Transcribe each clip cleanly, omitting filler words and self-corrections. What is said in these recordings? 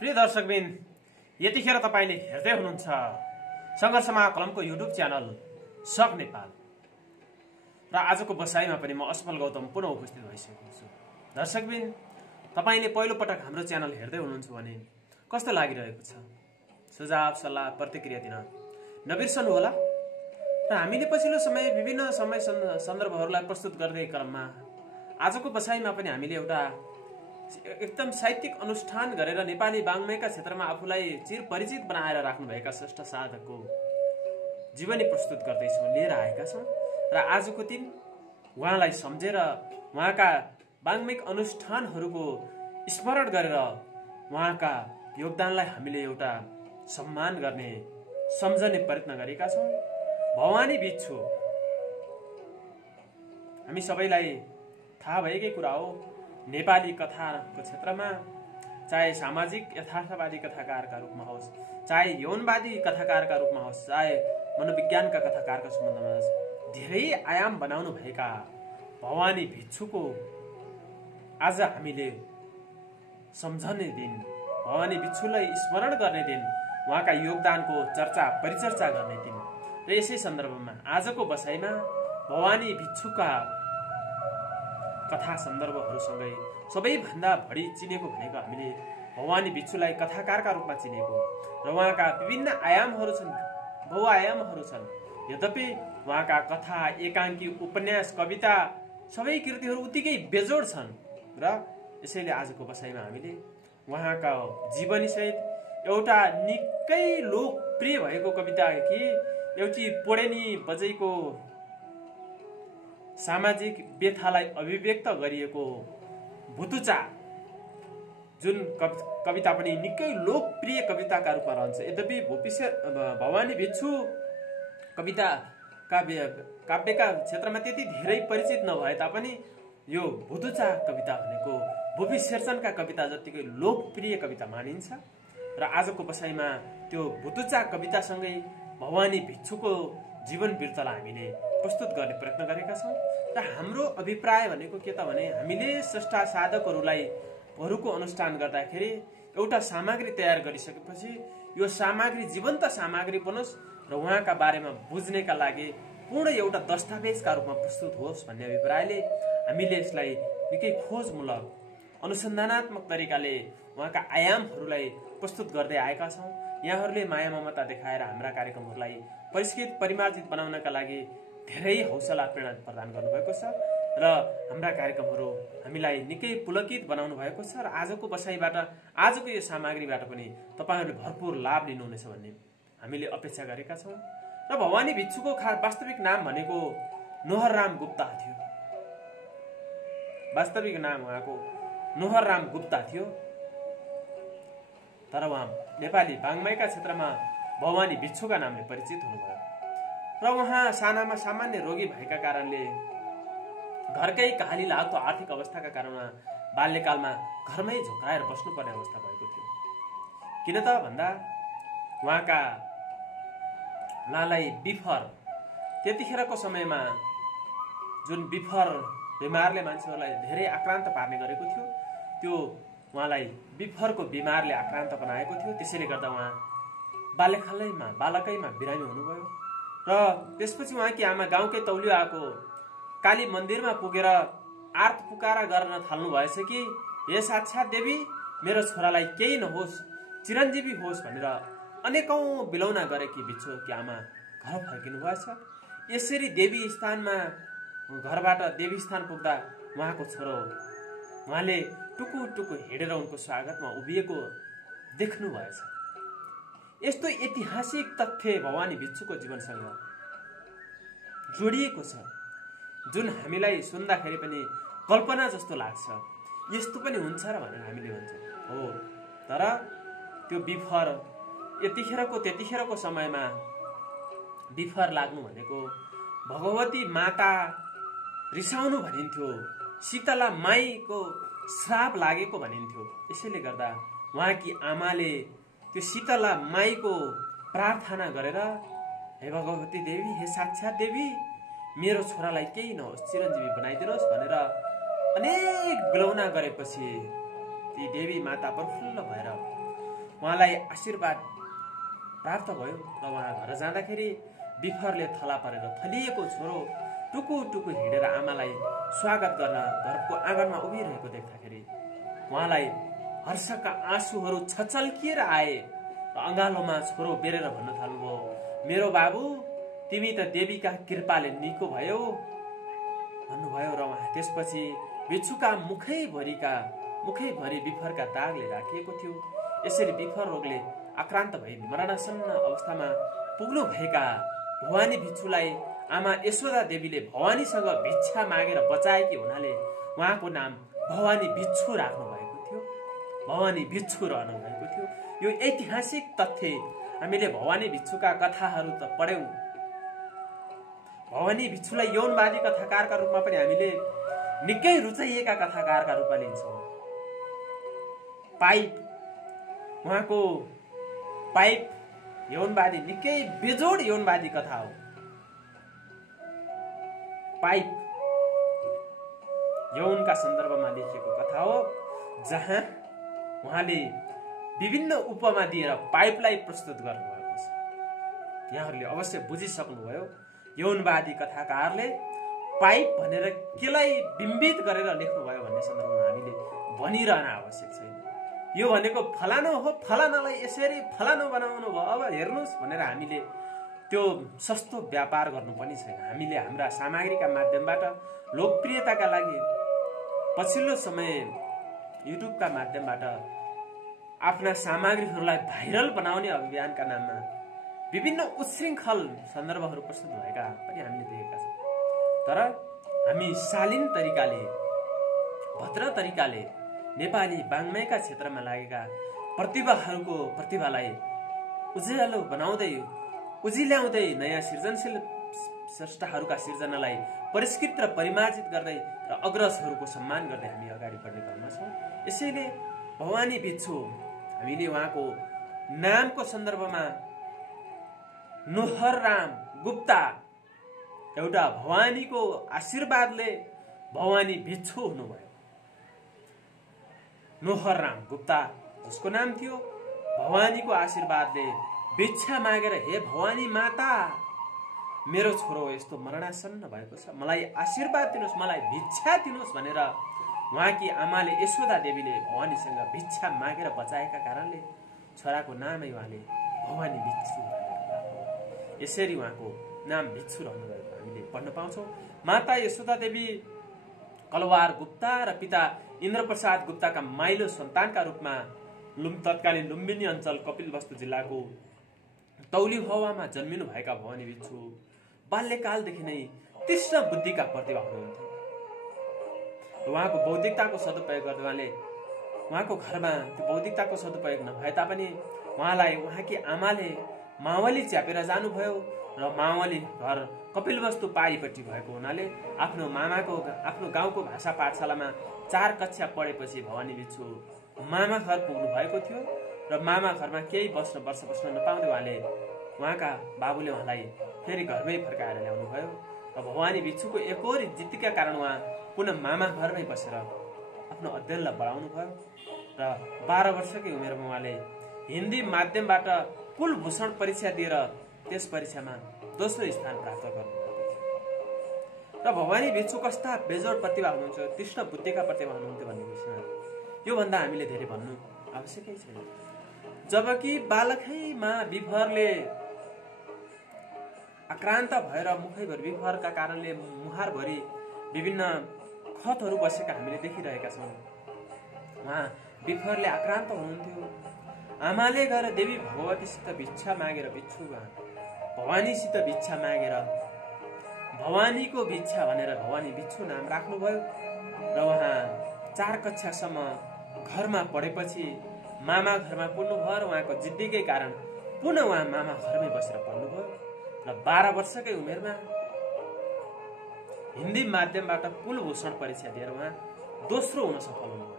प्रिय दर्शकबिन, यतिखेर तपाईले हेर्दै हुनुहुन्छ संघर्ष महाकलमको युट्युब च्यानल सक नेपाल र आजको बसाइमा पनि म असफल गौतम पुनः उपस्थित भइसकेको छु। दर्शकबिन, तपाईले पहिलो पटक हाम्रो च्यानल हेर्दै हुनुहुन्छ भने कस्तो लागिरहेको छ? सुझाव सल्लाह प्रतिक्रिया दिन नबिर्सनु होला। र हामीले पछिल्लो समय विभिन्न सन्दर्भहरूलाई प्रस्तुत गर्दै क्रममा आजको बसाइमा पनि हामीले एउटा एकदम साहित्यिक अनुष्ठान गरेर नेपाली वाङ्मयका क्षेत्रमा आफूलाई चिर परिचित बनाएर राख्नुभएका श्रेष्ठ साधकको जीवनी प्रस्तुत गर्दैछौँ, लिएर आएका छौँ। र आजको दिन उहाँलाई सम्झेर उहाँका वाङ्मयिक अनुष्ठानहरूको स्मरण गरेर उहाँका योगदानलाई हामीले एउटा सम्मान गर्ने सम्झने प्रयत्न गरेका छौँ। भवानी भिक्षु हामी सबैलाई थाहा भएकै कुरा हो। नेपाली कथाको क्षेत्रमा चाहे सामाजिक यथार्थवादी कथाकारका रूपमा होस्, चाहे यौनवादी कथाकारका रूपमा होस्, चाहे मनोविज्ञानका कथाकारका सम्बन्धमा होस्, धेरै आयाम बनाउनु भएका भवानी भिक्षुको आज हामीले सम्झने दिन, भवानी भिक्षुलाई स्मरण गर्ने दिन, उहाँका योगदानको चर्चा परिचर्चा गर्ने दिन। र यसै सन्दर्भमा आजको बसाइमा भवानी भिक्षुका कथा सन्दर्भहरूसँगै सबैभन्दा बढी चिनेको भनेको हामीले भवानी भिक्षुलाई कथाकारका रूपमा चिनेको र उहाँका विभिन्न आयामहरू छन्, बहुआयामहरू छन्। यद्यपि उहाँका कथा, एकाङ्की, उपन्यास, कविता सबै कृतिहरू उत्तिकै बेजोड छन्। र यसैले आजको बसाइमा हामीले उहाँका जीवनीसहित एउटा निकै लोकप्रिय भएको कविता कि एउटी पोडेनी बजैको सामाजिक व्यथालाई अभिव्यक्त गरिएको भुतुचा जुन कविता पनि निकै लोकप्रिय कविताका रूपमा रहन्छ। यद्यपि भवानी भिक्षु कविता काव्यका क्षेत्रमा त्यति धेरै परिचित नभए तापनि यो भुतुचा कविता भनेको भूपी शेरचनका कविता जत्तिकै लोकप्रिय कविता मानिन्छ। र आजको बसाइमा त्यो भुतुचा कवितासँगै भवानी भिक्षुको जीवन वृत्तलाई हामीले प्रस्तुत गर्ने प्रयत्न गरेका छौँ। र हाम्रो अभिप्राय भनेको के त भने हामीले श्रेष्ठ साधकहरूलाई हरूको अनुष्ठान गर्दाखेरि एउटा सामग्री तयार गरिसकेपछि यो सामग्री जीवन्त सामग्री बनोस् र उहाँका बारेमा बुझ्नेका लागि पूर्ण एउटा दस्तावेजका रूपमा प्रस्तुत होस् भन्ने अभिप्रायले हामीले यसलाई निकै खोजमूलक अनुसन्धानात्मक तरिकाले उहाँका आयामहरूलाई प्रस्तुत गर्दै आएका छौँ। यहाँहरूले माया ममता देखाएर हाम्रा कार्यक्रमहरूलाई परिष्कृत परिमार्जित बनाउनका लागि धेरै हौसला प्रेरणा प्रदान गर्नुभएको छ र हाम्रा कार्यक्रमहरू हामीलाई निकै पुलकित बनाउनु भएको छ। र आजको बसाइबाट, आजको यो सामग्रीबाट पनि तपाईँहरूले भरपूर लाभ लिनुहुनेछ भन्ने हामीले अपेक्षा गरेका छौँ। र भवानी भिक्षुको वास्तविक नाम भनेको नोहरराम गुप्ता थियो। वास्तविक नाम उहाँको नोहरराम गुप्ता थियो। तर उहाँ नेपाली वाङ्मयका क्षेत्रमा भवानी भिक्षुका नामले परिचित हुनुभयो। र उहाँ सानामा सामान्य रोगी भएका कारणले घरकै कहाली लाग्दो आर्थिक अवस्थाका कारणमा बाल्यकालमा घरमै झोक्राएर बस्नुपर्ने अवस्था भएको थियो। किन त भन्दा उहाँका लालाई बिफर, त्यतिखेरको समयमा जुन बिफर बिमारले मान्छेहरूलाई धेरै आक्रान्त पार्ने गरेको थियो, त्यो उहाँलाई बिफरको बिमारले आक्रान्त बनाएको थियो। त्यसैले गर्दा उहाँ बालकैमा बिरामी हुनुभयो। र त्यसपछि उहाँकी आमा गाउँकै तौलियो आएको काली मन्दिरमा पुगेर आर्त पुकारा गर्न थाल्नु भएछ कि हे साक्षात देवी, मेरो छोरालाई केही नहोस्, चिरञ्जीवी होस् भनेर अनेकौं बिलौना गरेकी भिक्षुकी आमा घर फर्किनु भएछ। यसरी देवी स्थानमा, घरबाट देवी स्थान पुग्दा उहाँको छोरो उहाँले टुकु टुकु हिँडेर उनको स्वागतमा उभिएको देख्नु भएछ। यस्तो ऐतिहासिक तथ्य भवानी भिक्षुको जीवनसँग जोडिएको छ जुन हामीलाई सुन्दाखेरि पनि कल्पना जस्तो लाग्छ। यस्तो पनि हुन्छ र भनेर हामीले भन्छौँ हो। तर त्यो बिफर त्यतिखेरको समयमा बिफर लाग्नु भनेको भगवती माता रिसाउनु भनिन्थ्यो, शीतला माईको श्राप लागेको भनिन्थ्यो। यसैले गर्दा उहाँकी आमाले त्यो शीतला माईको प्रार्थना गरेर हे भगवती देवी, हे साक्षात देवी, मेरो छोरालाई केही नहोस्, चिरञ्जीवी बनाइदिनुहोस् भनेर अनेक बिलौना गरेपछि ती देवी माता प्रफुल्ल भएर उहाँलाई आशीर्वाद प्राप्त भयो र उहाँ घर जाँदाखेरि बिफरले थला परेर थलिएको छोरो टुकु टुकु हिँडेर आमालाई स्वागत गर्न घरको आँगनमा उभिरहेको देख्दाखेरि उहाँलाई हर्षका आँसुहरू छचल्किएर आए र अँगालोमा छोरो बेरेर भन्न थाल्नुभयो, मेरो बाबु तिमी त देवीका कृपाले निको भयो भन्नुभयो। र उहाँ त्यसपछि बिच्छुका मुखैभरि बिफरका दागले राखिएको थियो। यसरी बिफर रोगले आक्रान्त भई मरणासन्न अवस्थामा पुग्नु भएका भवानी बिच्छुलाई आमा यशोदा देवीले भवानीसँग भिक्षा मागेर बचाएकी हुनाले उहाँको नाम भवानी बिच्छु राख्नु भएको थियो, भवानी बिच्छु रहनु भएको थियो। यो ऐतिहासिक तथ्य हामीले भवानी बिच्छुका कथाहरू त पढ्यौं। भवानी बिच्छुलाई यौनवादी कथाकारका रूपमा पनि हामीले निकै रुचाइएका कथाकारका रूपमा लिन्छौँ। पाइप, उहाँको पाइप यौनवादी निकै बेजोड यौनवादी कथा हो। पाइप यौनका सन्दर्भमा लेखिएको कथा हो, जहाँ उहाँले विभिन्न उपमा दिएर पाइपलाई प्रस्तुत गर्नुभएको छ। यहाँहरूले अवश्य बुझिसक्नुभयो यौनवादी कथाकारले पाइप भनेर केलाई बिम्बित गरेर लेख्नुभयो भन्ने सन्दर्भमा हामीले भनिरहन आवश्यक छैन। यो भनेको फलानो हो, फलानालाई यसरी फलानो बनाउनु भयो, अब हेर्नुहोस् भनेर हामीले त्यो सस्तो व्यापार गर्नु पनि छैन। हामीले हाम्रा सामग्रीका माध्यमबाट लोकप्रियताका लागि पछिल्लो समय युट्युबका माध्यमबाट आफ्ना सामग्रीहरूलाई भाइरल बनाउने अभियानका नाममा विभिन्न उच्छृङ्खल सन्दर्भहरू प्रस्तुत भएका पनि हामीले देखेका छौँ। तर हामी शालीन तरिकाले, भद्र तरिकाले नेपाली वाङ्मयका क्षेत्रमा लागेका प्रतिभाहरूको प्रतिभालाई उज्यालो बनाउँदै, उजिल्याउँदै नयाँ सृजनशील स्रष्टाहरूका सिर्जनालाई परिष्कृत र परिमार्जित गर्दै र अग्रजहरूको सम्मान गर्दै हामी अगाडि बढ्ने क्रममा छौँ। यसैले भवानी बिच्छु हामीले उहाँको नामको सन्दर्भमा नोहरराम गुप्ता एउटा भवानीको आशीर्वादले भवानी बिच्छु हुनुभयो। नोहरराम गुप्ता जसको नाम थियो, भवानीको आशीर्वादले भिक्षा मागेर हे भवानी माता मेरो छोरो यस्तो मरणासन्न भएको छ, मलाई आशीर्वाद दिनुहोस्, मलाई भिक्षा दिनुहोस् भनेर उहाँकी आमाले यशोदा देवीले भवानीसँग भिक्षा मागेर बचाएका कारणले छोराको नामै उहाँले भवानी बिच्छु भनेर, यसरी उहाँको नाम बिच्छु रहनु भएको हामीले पढ्न पाउँछौँ। माता यशोदा देवी कलवार गुप्ता र पिता इन्द्रप्रसाद गुप्ताका माइलो सन्तानका रूपमा तत्कालीन लुम्बिनी अञ्चल कपिलवस्तु जिल्लाको तौलिहवामा जन्मिनु भएका भवानी बिच्छु बाल्यकालदेखि नै तीक्ष्ण बुद्धिका प्रतिभा हुनुहुन्थ्यो। उहाँको बौद्धिकताको सदुपयोग गर्दै उहाँको घरमा त्यो बौद्धिकताको सदुपयोग नभए तापनि उहाँलाई उहाँकी आमाले मावली च्यापेर जानुभयो र मावली घर कपिलवस्तु पारीपट्टि भएको हुनाले आफ्नो गाउँको भाषा पाठशालामा 4 कक्षा पढेपछि भवानी बिच्छु मामा घर पुग्नु भएको थियो र मामा घरमा केही वर्ष बस्न नपाउँदै उहाँका बाबुले उहाँलाई फेरि घरमै फर्काएर ल्याउनु भयो र भवानी बिच्छुको एकोरी जिद्दीका कारण उहाँ पुनः मामा घरमै बसेर आफ्नो अध्ययनलाई बढाउनु भयो र 12 वर्षकै उमेरमा उहाँले हिन्दी माध्यमबाट कुलभूषण परीक्षा दिएर त्यस परीक्षामा दोस्रो स्थान प्राप्त गर्नुभएको थियो। र भवानी बिच्छु कस्ता बेजोड प्रतिभा हुनुहुन्छ, तीक्ष्ण बुद्धिका प्रतिभा हुनुहुन्थ्यो भन्ने विषयमा योभन्दा हामीले धेरै भन्नु आवश्यकै छैन। जबकि बालकैमा विभरले आक्रान्त भएर मुखैभर विभरका कारणले मुहारभरि विभिन्न खतहरू बसेका हामीले देखिरहेका छौँ। उहाँ विभरले आक्रान्त हुनुहुन्थ्यो। आमाले गएर देवी भगवतीसित भिक्षा मागेर भवानीसित भिक्षा मागेर भवानीको भिक्षा भनेर भवानी बिच्छु नाम राख्नुभयो र उहाँ 4 कक्षासम्म घरमा पढेपछि मामा घरमा पुग्नुभयो र उहाँको जिद्दीकै कारण पुनः उहाँ मामा घरमै बसेर पढ्नुभयो र 12 वर्षकै उमेरमा हिन्दी माध्यमबाट कुलभूषण परीक्षा दिएर उहाँ दोस्रो हुन सफल हुनुभयो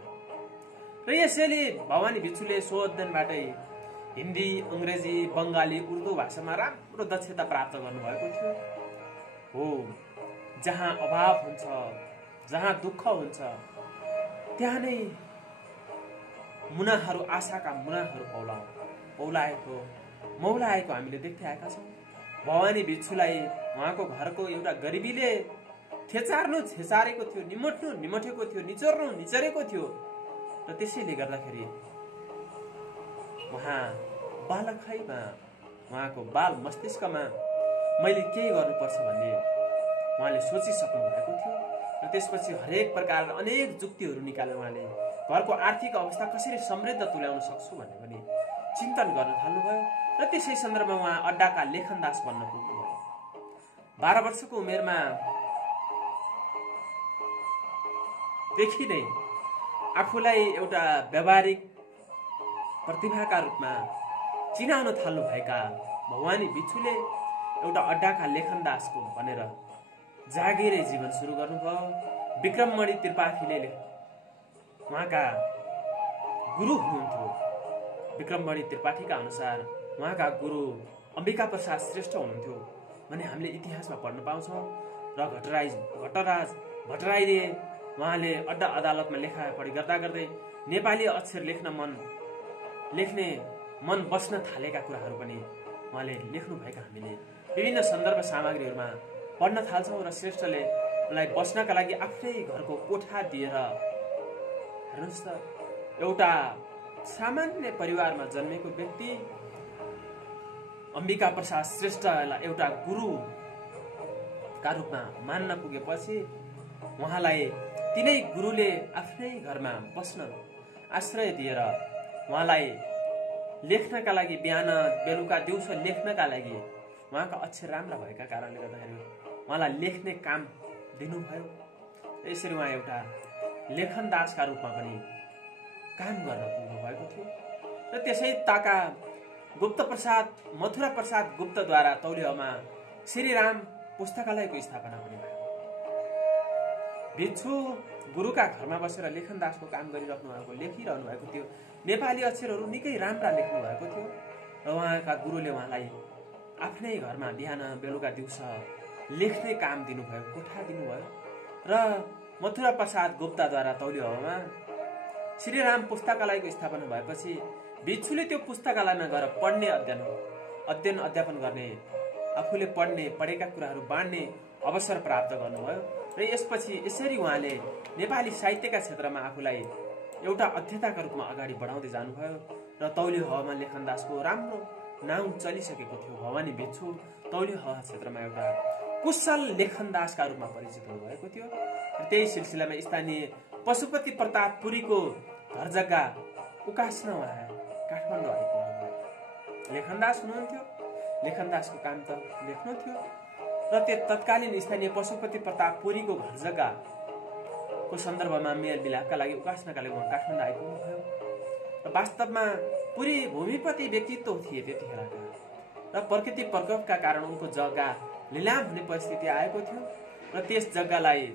र यसैले भवानी बिच्छुले सो अध्ययनबाटै हिन्दी, अंग्रेजी, बङ्गाली, उर्दू भाषामा राम्रो दक्षता प्राप्त गर्नुभएको थियो। हो, जहाँ अभाव हुन्छ, जहाँ दुःख हुन्छ, त्यहाँ नै मुनाहरू, आशाका मुनाहरू मौलाएको हामीले देख्दै आएका छौँ। भवानी भिक्षुलाई उहाँको घरको एउटा गरिबीले छेचारेको थियो, निमोठेको थियो, निचरेको थियो। र त्यसैले गर्दाखेरि उहाँ बालखैमा, उहाँको बाल मस्तिष्कमा मैले केही गर्नुपर्छ भन्ने उहाँले सोचिसक्नु भएको थियो। र त्यसपछि हरेक प्रकार अनेक जुक्तिहरू निकालेर उहाँले घरको आर्थिक अवस्था कसरी समृद्ध तुल्याउन सक्छु भन्ने पनि चिन्तन गर्न थाल्नुभयो। र त्यसै सन्दर्भमा उहाँ अड्डाका लेखनदास बन्न पुग्नुभयो। 12 वर्षको उमेरमा देखि नै आफूलाई एउटा व्यावहारिक प्रतिभाका रूपमा चिनाउन थाल्नुभएका भवानी भिक्षुले एउटा अड्डाका लेखनदासको भनेर जागिरे जीवन सुरु गर्नुभयो। विक्रममणि त्रिपाठीले उहाँका गुरु हुनुहुन्थ्यो। विक्रममणि त्रिपाठीका अनुसार उहाँका गुरु अम्बिका प्रसाद श्रेष्ठ हुनुहुन्थ्यो भने हामीले इतिहासमा पढ्न पाउँछौँ। र घटराज भट्टराईले उहाँले अड्डा अदालतमा लेखा पढी गर्दा गर्दै नेपाली अक्षर लेख्ने मन बस्न थालेका कुराहरू पनि उहाँले लेख्नुभएका हामीले विभिन्न सन्दर्भ सामग्रीहरूमा पढ्न थाल्छौँ। र श्रेष्ठले उनलाई बस्नका लागि आफ्नै घरको कोठा दिएर, हेर्नुहोस् त, एउटा सामान्य परिवारमा जन्मेको व्यक्ति अम्बिका प्रसाद श्रेष्ठलाई एउटा गुरुका रूपमा मान्न पुगेपछि उहाँलाई तिनै गुरुले आफ्नै घरमा बस्न आश्रय दिएर उहाँलाई लेख्नका लागि, बिहान बेलुका दिउँसो लेख्नका लागि उहाँका अक्षर राम्रा भएका कारणले गर्दाखेरि उहाँलाई लेख्ने काम दिनुभयो। यसरी उहाँ एउटा लेखनदासका रूपमा पनि काम गर्न पुग्नुभएको थियो। र त्यसै ताका मथुरा प्रसाद गुप्तद्वारा तौलियामा श्रीराम पुस्तकालयको स्थापना पनि भयो। भिक्षु गुरुका घरमा बसेर लेखनदासको काम गरिरहनु भएको, लेखिरहनु भएको थियो। नेपाली अक्षरहरू निकै राम्रा लेख्नु भएको थियो। र उहाँका गुरुले उहाँलाई आफ्नै घरमा बिहान बेलुका दिउँसो लेख्ने काम दिनुभयो, कोठा दिनुभयो। र मथुरा प्रसाद गुप्तद्वारा तौलियामा श्रीराम पुस्तकालयको स्थापना भएपछि भिक्षुले त्यो पुस्तकालयमा गएर पढ्ने, अध्यापन गर्ने, आफूले पढेका कुराहरू बाँड्ने अवसर प्राप्त गर्नुभयो। र यसपछि यसरी उहाँले नेपाली साहित्यका क्षेत्रमा आफूलाई एउटा अध्येताका रूपमा अगाडि बढाउँदै जानुभयो। र तौलिया हावामा लेखनदासको राम्रो नाउँ चलिसकेको थियो। भवानी भिक्षु तौलिया हावा क्षेत्रमा एउटा कुशल लेखनदासका रूपमा परिचित हुनुभएको थियो। र त्यही सिलसिलामा स्थानीय पशुपति प्रताप पुरीको घर जग्गा उकास्न उहाँ काठमाडौँ आइपुग्नुभयो। लेखनदास हुनुहुन्थ्यो, लेखनदासको काम त लेख्नु थियो। र त्यो तत्कालीन स्थानीय पशुपति प्रताप पुरीको घर जग्गाको सन्दर्भमा मेल मिलापका लागि, उकास्नका लागि उहाँ काठमाडौँ आइपुग्नुभयो। र वास्तवमा पुरी भूमिपति व्यक्तित्व थिए त्यतिखेरका। र प्रकृति प्रकोपका कारण उनको जग्गा लिलाम हुने परिस्थिति आएको थियो। र त्यस जग्गालाई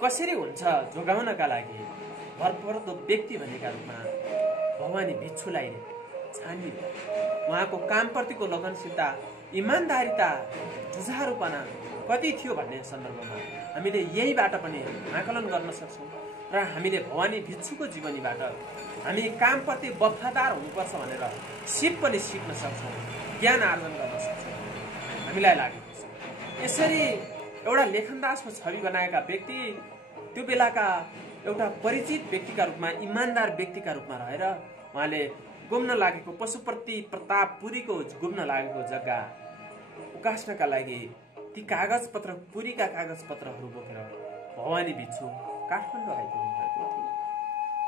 कसरी हुन्छ जोगाउनका लागि भरपर्दो व्यक्ति भनेका रूपमा भवानी भिक्षुलाई छानियो। उहाँको कामप्रतिको लगनशीलता, इमान्दारिता, जुझारुपना कति थियो भन्ने सन्दर्भमा हामीले यहीबाट पनि आकलन गर्न सक्छौँ। र हामीले भवानी भिक्षुको जीवनीबाट हामी कामप्रति वफादार हुनुपर्छ भनेर सिप पनि सिक्न सक्छौँ, ज्ञान आर्जन गर्न सक्छौँ हामीलाई लागेको छ। यसरी एउटा लेखनदासको छवि बनाएका व्यक्ति त्यो बेलाका एउटा परिचित व्यक्तिका रूपमा, इमान्दार व्यक्तिका रूपमा रहेर उहाँले गुम्न लागेको पशुपति प्रताप पुरीको गुम्न लागेको जग्गा उकास्नका लागि ती कागजपत्र, पुरीका कागजपत्रहरू बोकेर भवानी भिक्षु काठमाडौँ आइपुग्नु भएको थियो।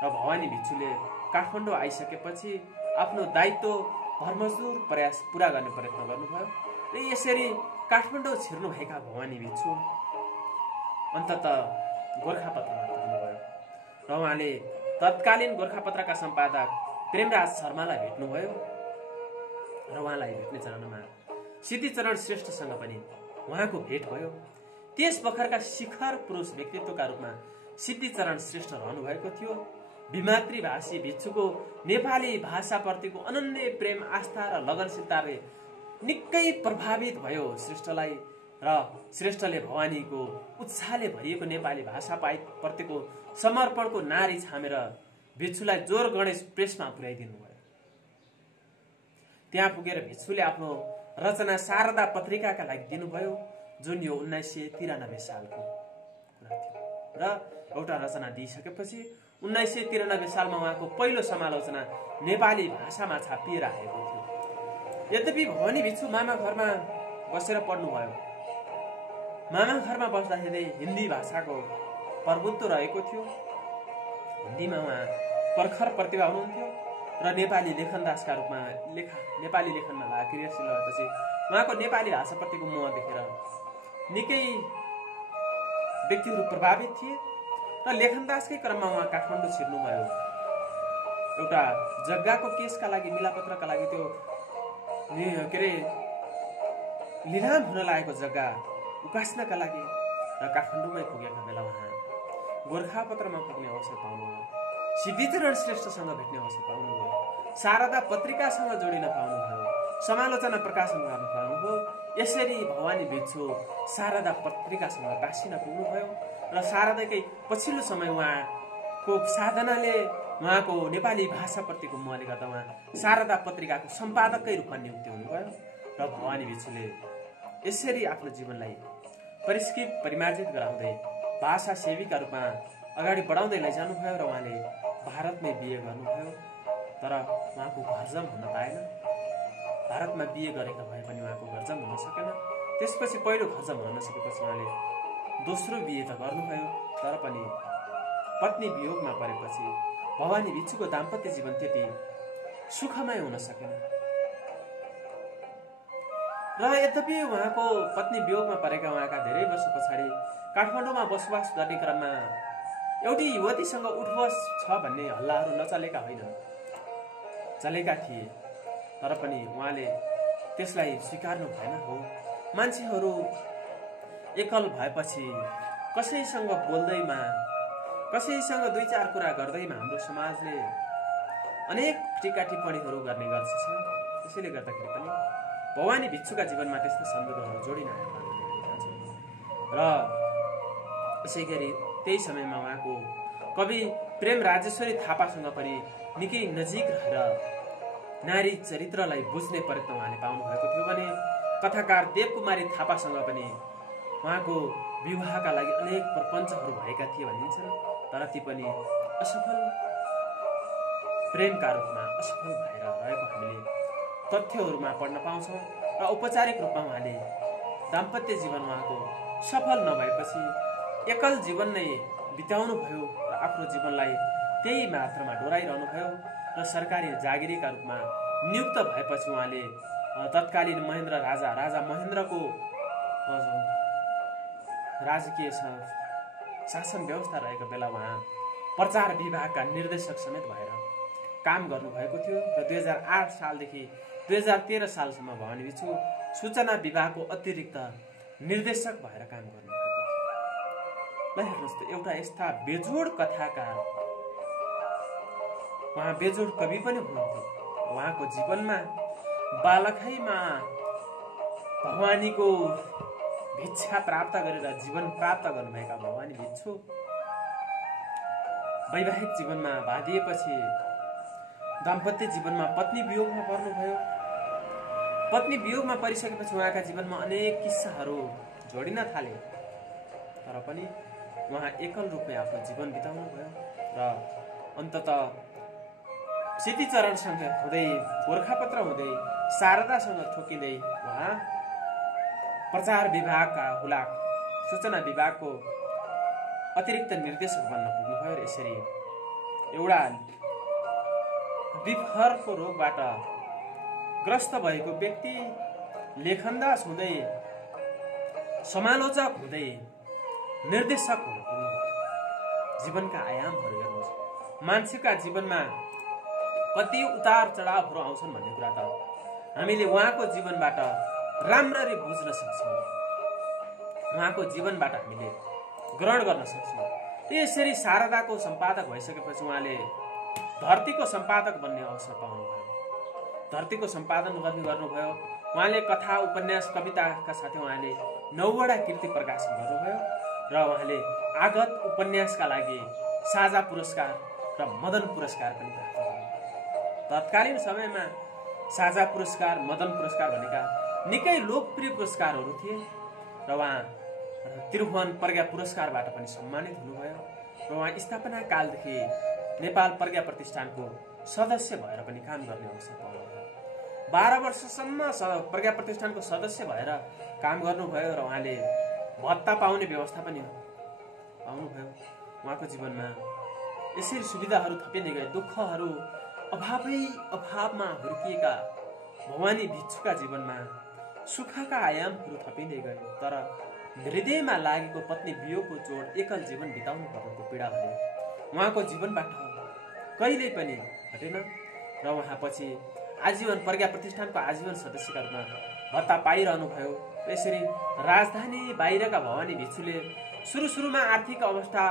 र भवानी भिक्षुले काठमाडौँ आइसकेपछि आफ्नो दायित्व भरमजदुर प्रयास पुरा गर्ने प्रयत्न गर्नुभयो। र यसरी काठमाडौँ छिर्नुभएका भवानी भिक्षु अन्ततः गोर्खापत्रमा पुग्नुभयो। र उहाँले तत्कालीन गोर्खापत्रका सम्पादक प्रेमराज शर्मालाई भेट्नुभयो। र उहाँलाई भेट्ने चरणमा सिद्धिचरण श्रेष्ठसँग पनि उहाँको भेट भयो। त्यस बखरका शिखर पुरुष व्यक्तित्वका रूपमा सिद्धिचरण श्रेष्ठ रहनुभएको थियो। विमातृभाषी भिक्षुको नेपाली भाषाप्रतिको अनन्य प्रेम, आस्था र लगनशीलताले निकै प्रभावित भयो श्रेष्ठलाई। र श्रेष्ठले भवानीको उत्साहले भरिएको नेपाली भाषा प्रतिको समर्पणको नारी छामेर भिक्षुलाई जोर गणेश प्रेसमा पुर्याइदिनु भयो। त्यहाँ पुगेर भिक्षुले आफ्नो रचना शारदा पत्रिकाका लागि दिनुभयो, जुन यो 1993 सालको कुरा थियो। र एउटा रचना दिइसकेपछि 1993 सालमा उहाँको पहिलो समालोचना नेपाली भाषामा छापिएर आएको थियो। यद्यपि भवानी भिक्षु मामा घरमा बसेर पढ्नुभयो। मामा घरमा बस्दाखेरि हिन्दी भाषाको प्रभुत्व रहेको थियो। हिन्दीमा उहाँ प्रखर प्रतिभा हुनुहुन्थ्यो र नेपाली लेखनदासका रूपमा नेपाली लेखनमा क्रियाशील भएपछि उहाँको नेपाली भाषाप्रतिको मोह देखेर निकै व्यक्तिहरू प्रभावित थिए र लेखनदासकै क्रममा उहाँ काठमाडौँ छिर्नुभयो। एउटा जग्गाको केसका लागि, मिलापत्रका लागि त्यो के अरे लिलाम हुन लागेको जग्गा उकास्नका लागि र काठमाडौँमै पुगेका बेला उहाँ गोर्खापत्रमा पुग्ने अवसर पाउनुभयो, सिद्धिचरण श्रेष्ठसँग भेट्ने अवसर पाउनुभयो, शारदा पत्रिकासँग जोडिन पाउनुभयो, समालोचना प्रकाशन गर्न पाउनुभयो। यसरी भवानी भिक्षु शारदा पत्रिकासँग टाँसिन पुग्नुभयो र शारदाकै पछिल्लो समय उहाँको साधनाले, उहाँको नेपाली भाषाप्रतिको मोहले गर्दा उहाँ शारदा पत्रिकाको सम्पादककै रूपमा नियुक्ति हुनुभयो र भवानी भिक्षुले यसरी आफ्नो जीवनलाई परिष्कृत परिमार्जित गराउँदै भाषा सेवीका रूपमा अगाडि बढाउँदै लैजानुभयो र उहाँले भारतमै बिए गर्नुभयो। तर उहाँको घरजम हुन पाएन। भारतमा बिए गरेका भए पनि उहाँको घरजम हुन सकेन। त्यसपछि पहिलो घरजम हुन नसकेपछि उहाँले दोस्रो बिए त गर्नुभयो, तर पनि पत्नी वियोगमा परेपछि भवानी भिक्षुको दाम्पत्य जीवन त्यति सुखमय हुन सकेन। र यद्यपि उहाँको पत्नी वियोगमा परेका उहाँका धेरै वर्ष पछाडि काठमाडौँमा बसोबास गर्ने क्रममा एउटी युवतीसँग उठबस छ भन्ने हल्लाहरू नचलेका होइनन्, चलेका थिए। तर पनि उहाँले त्यसलाई स्वीकार्नु भएन। हो, मान्छेहरू एकल भएपछि कसैसँग बोल्दैमा, कसैसँग दुई चार कुरा गर्दैमा हाम्रो समाजले अनेक टीका टिप्पणीहरू गर्ने गर्छ। त्यसैले गर्दाखेरि पनि भवानी भिक्षुका जीवनमा त्यस्ता सन्दर्भहरू जोडिन आएका र यसै गरी त्यही समयमा उहाँको कवि प्रेम राजेश्वरी थापासँग पनि निकै नजिक रहेर नारी चरित्रलाई बुझ्ने प्रयत्न उहाँले पाउनु भएको थियो भने कथाकार देवकुमारी थापासँग पनि उहाँको विवाहका लागि अनेक प्रपञ्चहरू भएका थिए भनिन्छन्। तर ती पनि असफल प्रेमका रूपमा असफल भएर रहेको हामीले तथ्यहरूमा पढ्न पाउँछौँ। र औपचारिक रूपमा उहाँले दाम्पत्य जीवन उहाँको सफल नभएपछि एकल जीवन नै बिताउनु भयो र आफ्नो जीवनलाई त्यही मात्रामा डोराइरहनु भयो र सरकारी जागिरीका रूपमा नियुक्त भएपछि उहाँले तत्कालीन राजा महेन्द्रको राजकीय शासन व्यवस्था रहेको बेला उहाँ प्रचार विभागका निर्देशक समेत भएर काम गर्नुभएको थियो र 2008 सालदेखि 2013 सालसम्म भवानी भिक्षु सूचना विभागको अतिरिक्त निर्देशक भएर काम गर्नुभएको थियो। ल हेर्नुहोस् त, एउटा यस्ता बेजोड कथाकार, उहाँ बेजोड कवि पनि हुनुहुन्थ्यो। उहाँको जीवनमा बालकैमा भवानीको भिक्षा प्राप्त गरेर जीवन प्राप्त गर्नुभएका भवानी भिक्षु वैवाहिक जीवनमा बाँधिएपछि दाम्पत्य जीवनमा पत्नी वियोगमा पर्नुभयो। पत्नी वियोगमा परिसकेपछि उहाँका जीवनमा अनेक किस्साहरू जोडिन थाले। तर पनि उहाँ एकल रूपमै आफ्नो जीवन बिताउनु भयो र अन्ततः सिद्धिचरणसँग हुँदै, गोर्खापत्र हुँदै, शारदासँग ठोकिँदै उहाँ प्रचार विभागका हुलाक सूचना विभागको अतिरिक्त निर्देशक बन्न पुग्नुभयो। र यसरी एउटा विफरको रोगबाट ग्रस्त भएको व्यक्ति लेखनदास हुँदै, समालोचक हुँदै, निर्देशक हुन पुग्नुभयो। जीवनका आयामहरू हेर्नुहोस्, मान्छेका जीवनमा कति उतार चढावहरू आउँछन् भन्ने कुरा त हामीले उहाँको जीवनबाट राम्ररी बुझ्न सक्छौँ, उहाँको जीवनबाट हामीले ग्रहण गर्न सक्छौँ। यसरी शारदाको सम्पादक भइसकेपछि उहाँले धरतीको सम्पादक बन्ने अवसर पाउनुभयो। धरतीको सम्पादन गर्नुभयो। उहाँले कथा, उपन्यास, कविताका साथै उहाँले 9वटा कृति प्रकाशन गर्नुभयो र उहाँले आगत उपन्यासका लागि साझा पुरस्कार र र मदन पुरस्कार पनि प्राप्त गर्नुभयो। तत्कालीन समयमा साझा पुरस्कार, मदन पुरस्कार भनेका निकै लोकप्रिय पुरस्कारहरू थिए र उहाँ त्रिभुवन प्रज्ञा पुरस्कारबाट पनि सम्मानित हुनुभयो र उहाँ स्थापना कालदेखि नेपाल प्रज्ञा प्रतिष्ठानको सदस्य भएर पनि काम गर्ने अवसर पाउनुभयो। 12 वर्षसम्म प्रज्ञा प्रतिष्ठानको सदस्य भएर काम गर्नुभयो र उहाँले भत्ता पाउने व्यवस्था पनि पाउनुभयो। उहाँको जीवनमा यसरी सुविधाहरू थपिँदै गए। दुःखहरू अभावमा हुर्किएका भवानी भिक्षुका जीवनमा सुखका आयामहरू थपिँदै गए। तर हृदयमा लागेको पत्नी वियोगको चोट, एकल जीवन बिताउनु पर्नुको पीडा भने उहाँको जीवनबाट कहिल्यै पनि हटेन र उहाँ पछि आजीवन प्रज्ञा प्रतिष्ठानको आजीवन सदस्यका रूपमा भत्ता पाइरहनु भयो। यसरी राजधानी बाहिरका भवानी भिक्षुले सुरुमा आर्थिक अवस्था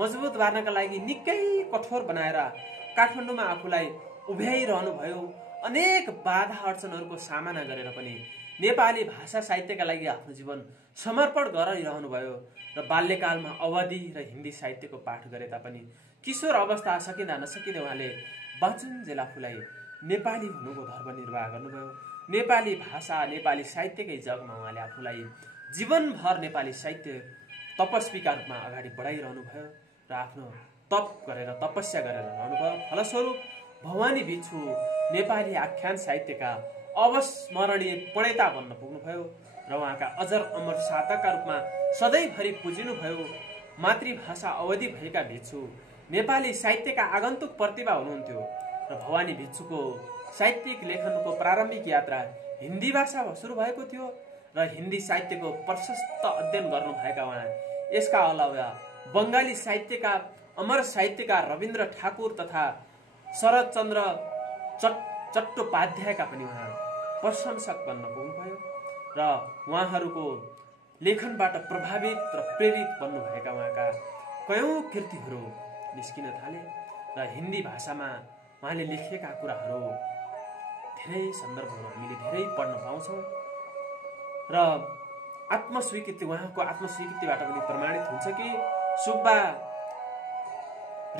मजबुत पार्नका लागि निकै कठोर बनाएर काठमाडौँमा आफूलाई उभ्याइरहनु भयो। अनेक बाधा अडचनहरूको सामना गरेर पनि नेपाली भाषा साहित्यका लागि आफ्नो जीवन समर्पण गरिरहनु भयो र बाल्यकालमा अवधि र हिन्दी साहित्यको पाठ गरे तापनि किशोर अवस्था सकिँदा नसकिँदै उहाँले बाँचुन्जेल आफूलाई नेपाली हुनुको धर्म निर्वाह गर्नुभयो। नेपाली भाषा, नेपाली साहित्यकै जगमा उहाँले आफूलाई जीवनभर नेपाली साहित्य तपस्वीका रूपमा अगाडि बढाइरहनु भयो र आफ्नो तप गरेर, तपस्या गरेर रहनुभयो। फलस्वरूप भवानी भिक्षु नेपाली आख्यान साहित्यका अविस्मरणीय प्रणेता बन्न पुग्नुभयो र उहाँका अजर अमर साधकका रूपमा सधैँभरि पुजिनुभयो। मातृभाषा अवधि भएका भिक्षु नेपाली साहित्यका आगन्तुक प्रतिभा हुनुहुन्थ्यो र भवानी भिक्षुको साहित्यिक लेखनको प्रारम्भिक यात्रा हिन्दी भाषामा सुरु भएको थियो र हिन्दी साहित्यको प्रशस्त अध्ययन गर्नुभएका उहाँ यसका अलावा बङ्गाली साहित्यका अमर साहित्यकार रविन्द्र ठाकुर तथा शरदचन्द्र चट्टोपाध्यायका पनि उहाँ प्रशंसक बन्न पुग्नुभयो र उहाँहरूको लेखनबाट प्रभावित र प्रेरित बन्नुभएका उहाँका कयौं कृतिहरू निस्किन थाले र हिन्दी भाषामा उहाँले लेखेका कुराहरू धेरै सन्दर्भहरू हामीले धेरै पढ्न पाउँछौँ र आत्मस्वीकृति, उहाँको आत्मस्वीकृतिबाट पनि प्रमाणित हुन्छ कि सुब्बा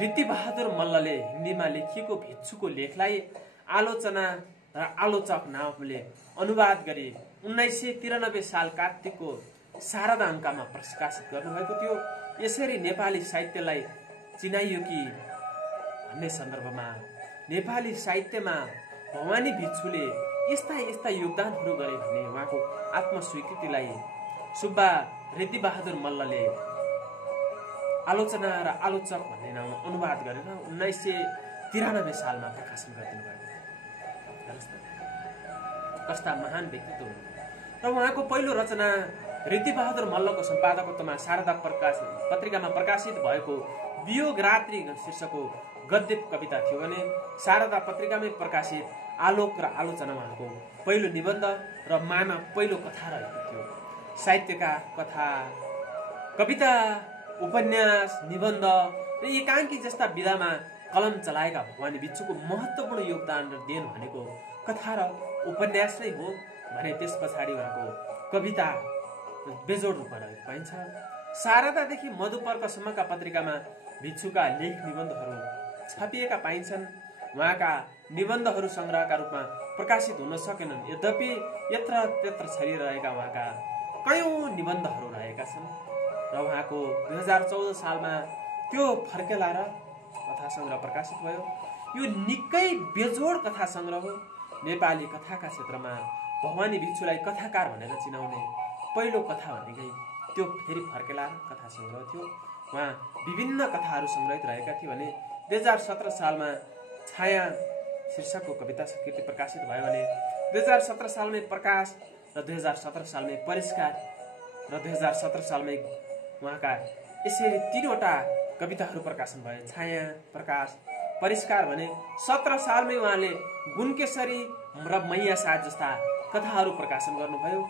रीतिबहादुर मल्लले हिन्दीमा लेखिएको भिक्षुको लेखलाई आलोचना र आलोचक नामले अनुवाद गरी 1993 साल कार्तिकको शारदा अङ्कमा प्रकाशित गर्नुभएको थियो। यसरी नेपाली साहित्यलाई चिनाइयो कि भन्ने सन्दर्भमा नेपाली साहित्यमा भवानी भिक्षुले यस्ता योगदानहरू गरे भन्ने उहाँको आत्मस्वीकृतिलाई सुब्बा रीतिबहादुर मल्लले आलोचना र आलोचक भन्ने नाममा अनुवाद गरेर 1993 सालमा प्रकाशन गरिदिनु भएको थियो। कस्ता महान व्यक्तित्व हुन्। र उहाँको पहिलो रचना रीतिबहादुर मल्लको सम्पादकत्वमा शारदा पत्रिकामा प्रकाशित भएको वियोग रात्रि शीर्षकको गद्य कविता थियो भने शारदा पत्रिकामै प्रकाशित आलोक र आलोचना उहाँको पहिलो निबन्ध र मानव पहिलो कथा रहेको थियो। साहित्यका कथा, कविता, उपन्यास, निबन्ध र एकाङ्की जस्ता विधामा कलम चलाएका भवानी भिक्षुको महत्त्वपूर्ण योगदान र देन भनेको कथा र उपन्यास नै हो भने त्यस पछाडि उहाँको कविता बेजोड रूपमा रहेको पाइन्छ। शारदादेखि मधुपर्कसम्मका पत्रिकामा भिक्षुका लेख निबन्धहरू छापिएका पाइन्छन्। उहाँका निबन्धहरू सङ्ग्रहका रूपमा प्रकाशित हुन सकेनन्, यद्यपि यत्र त्यत्र छरिरहेका उहाँका कयौं निबन्धहरू रहेका छन् र उहाँको 2014 सालमा त्यो फर्केला र कथा सङ्ग्रह प्रकाशित भयो। यो निकै बेजोड कथा सङ्ग्रह हो। नेपाली कथाका क्षेत्रमा भवानी भिक्षुलाई कथाकार भनेर चिनाउने पहिलो कथा भनेकै त्यो फेरि फर्केला कथा सङ्ग्रह थियो। उहाँ विभिन्न कथाहरू सङ्ग्रहित रहेका थिए भने 2017 सालमा छाया शीर्षकको कविता कृति प्रकाशित भयो भने 2017 सालमै प्रकाश र 2017 सालमै परिष्कार र 2017 सालमै उहाँका यसरी 3वटा कविताहरू प्रकाशन भए। छाया, प्रकाश, परिष्कार भने 17 सालमै उहाँले गुणकेशरी र मैया साथ जस्ता कथाहरू प्रकाशन गर्नुभयो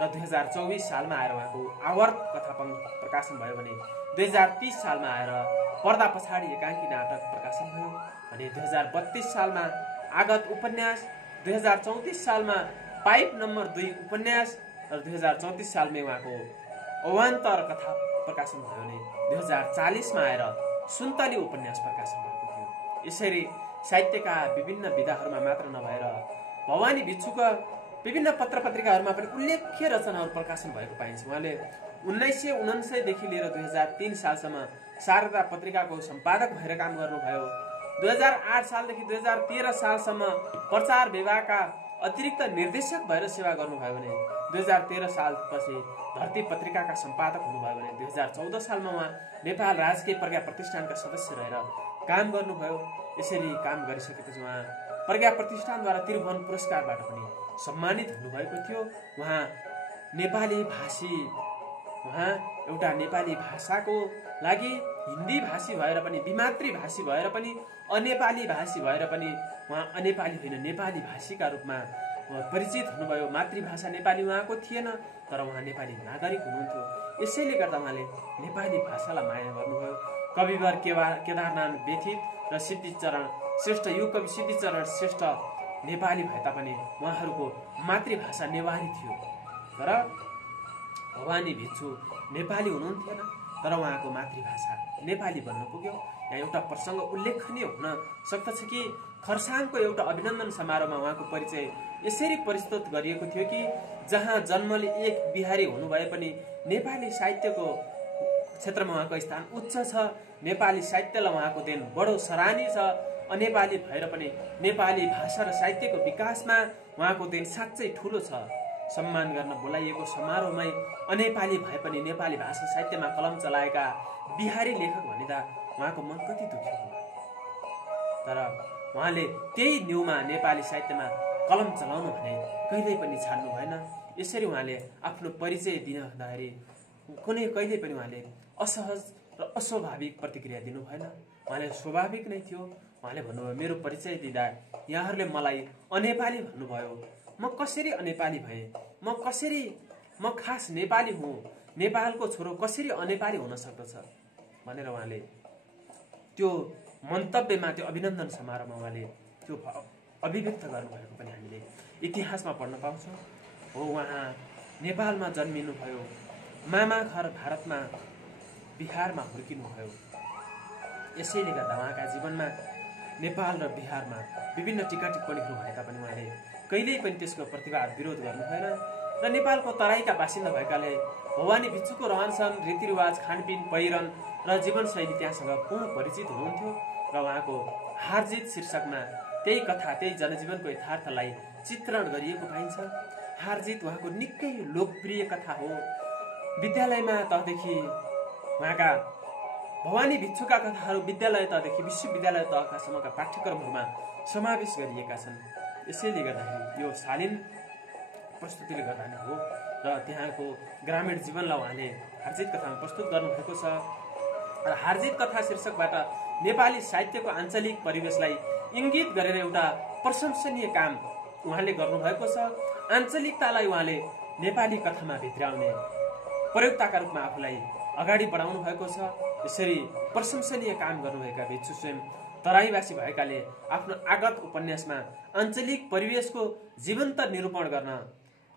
र 2024 सालमा आएर उहाँको आवर्त कथा प्रकाशन भयो भने 2030 सालमा आएर पर्दा पछाडि एकाङ्की नाटक प्रकाशन भयो भने 2032 सालमा आगत उपन्यास, 2034 सालमा पाइप नम्बर 2 उपन्यास र 2034 सालमै उहाँको अवान्तर कथा प्रकाशन भयो भने 2040 मा आएर सुन्तली उपन्यास प्रकाशन भएको थियो। यसरी साहित्यका विभिन्न विधाहरूमा मात्र नभएर भवानी भिक्षुका विभिन्न पत्र पत्रिकाहरूमा पनि उल्लेख्य रचनाहरू प्रकाशन भएको पाइन्छ। उहाँले 1999 देखि लिएर 2003 सालसम्म शारदा पत्रिकाको सम्पादक भएर काम गर्नुभयो। 2008 सालदेखि 2013 सालसम्म प्रचार विभागका अतिरिक्त निर्देशक भएर सेवा गर्नुभयो भने 2013 सालपछि धरती पत्रिकाका सम्पादक हुनुभयो भने 2014 सालमा उहाँ नेपाल राजकीय प्रज्ञा प्रतिष्ठानका सदस्य रहेर काम गर्नुभयो। यसरी काम गरिसकेपछि उहाँ प्रज्ञा प्रतिष्ठानद्वारा त्रिभुवन पुरस्कारबाट पनि सम्मानित हुनुभएको थियो। उहाँ नेपाली भाषी, उहाँ एउटा नेपाली भाषाको लागि हिन्दी भाषी भएर पनि, विमातृ भाषी भएर पनि, अनेपाली भाषी भएर पनि उहाँ अनेपाली होइन नेपाली भाषीका रूपमा परिचित हुनुभयो। मातृभाषा नेपाली उहाँको थिएन, तर उहाँ नेपाली नागरिक हुनुहुन्थ्यो। यसैले गर्दा उहाँले नेपाली भाषालाई माया गर्नुभयो। कविवर केदारनाथ बेथित र सिद्धिचरण श्रेष्ठ, यो कवि सिद्धिचरण श्रेष्ठ नेपाली भए तापनि उहाँहरूको मातृभाषा नेवारी थियो। तर भवानी भिक्षु नेपाली हुनुहुन्थेन, तर उहाँको मातृभाषा नेपाली बन्न पुग्यो। यहाँ एउटा प्रसङ्ग उल्लेखनीय हुन सक्दछ कि खरसाङको एउटा अभिनन्दन समारोहमा उहाँको परिचय यसरी प्रस्तुत गरिएको थियो कि जहाँ जन्मले एक बिहारी हुनुभए पनि नेपाली साहित्यको क्षेत्रमा उहाँको स्थान उच्च छ, नेपाली साहित्यलाई उहाँको देन बडो सराहनीय छ। अनेपाली भएर पनि नेपाली भाषा र साहित्यको विकासमा उहाँको देन साँच्चै ठुलो छ। सम्मान गर्न बोलाइएको समारोहमै अनेपाली भए पनि नेपाली भाषा साहित्यमा कलम चलाएका बिहारी लेखक भनिँदा उहाँको मन कति दुख्यो होला। तर उहाँले त्यही न्युमा नेपाली साहित्यमा कलम चलाउनु भने कहिल्यै पनि छाड्नु भएन। यसरी उहाँले आफ्नो परिचय दिँदाखेरि कहिल्यै पनि उहाँले असहज र अस्वाभाविक प्रतिक्रिया दिनु भएन। उहाँले स्वाभाविक नै थियो। उहाँले भन्नुभयो, मेरो परिचय दिँदा यहाँहरूले मलाई अनेपाली भन्नुभयो, म कसरी अनेपाली भएँ, म खास नेपाली हुँ, नेपालको छोरो कसरी अनेपाली हुन सक्दछ भनेर उहाँले त्यो मन्तव्यमा, त्यो अभिनन्दन समारोहमा उहाँले त्यो अभिव्यक्त गर्नुभएको पनि हामीले इतिहासमा पढ्न पाउँछौँ। हो, उहाँ नेपालमा जन्मिनुभयो, मामा घर भारतमा बिहारमा हुर्किनुभयो। यसैले गर्दा उहाँका जीवनमा नेपाल र बिहारमा विभिन्न टीका टिप्पणीहरू भए तापनि उहाँले कहिल्यै पनि त्यसको प्रतिवाद विरोध गर्नु भएन। र नेपालको तराईका बासिन्दा भएकाले भवानी भिक्षुको रहनसहन, रीतिरिवाज, खानपिन, पहिरन र जीवनशैली त्यहाँसँग पूर्ण परिचित हुनुहुन्थ्यो। र उहाँको हारजित शीर्षकमा त्यही कथा, त्यही जनजीवनको यथार्थलाई चित्रण गरिएको पाइन्छ। हारजित उहाँको निकै लोकप्रिय कथा हो। विद्यालयमा तहदेखि उहाँका भवानी भिक्षुका कथाहरू विद्यालय तहदेखि विश्वविद्यालय तहकासम्मका पाठ्यक्रमहरूमा समावेश गरिएका छन्। यसैले गर्दाखेरि यो शालीन प्रस्तुतिले गर्दा नै हो। र त्यहाँको ग्रामीण जीवनलाई उहाँले हारजित कथामा प्रस्तुत गर्नुभएको छ। र हारजित कथा शीर्षकबाट नेपाली साहित्यको आञ्चलिक परिवेशलाई इङ्गित गरेर एउटा प्रशंसनीय काम उहाँले गर्नुभएको छ। आञ्चलिकतालाई उहाँले नेपाली कथामा भित्राउने प्रयोक्ताका रूपमा आफूलाई अगाडि बढाउनु भएको छ। यसरी प्रशंसनीय काम गर्नुभएका भिक्षु स्वयं तराईवासी भएकाले आफ्नो आगत उपन्यासमा आञ्चलिक परिवेशको जीवन्त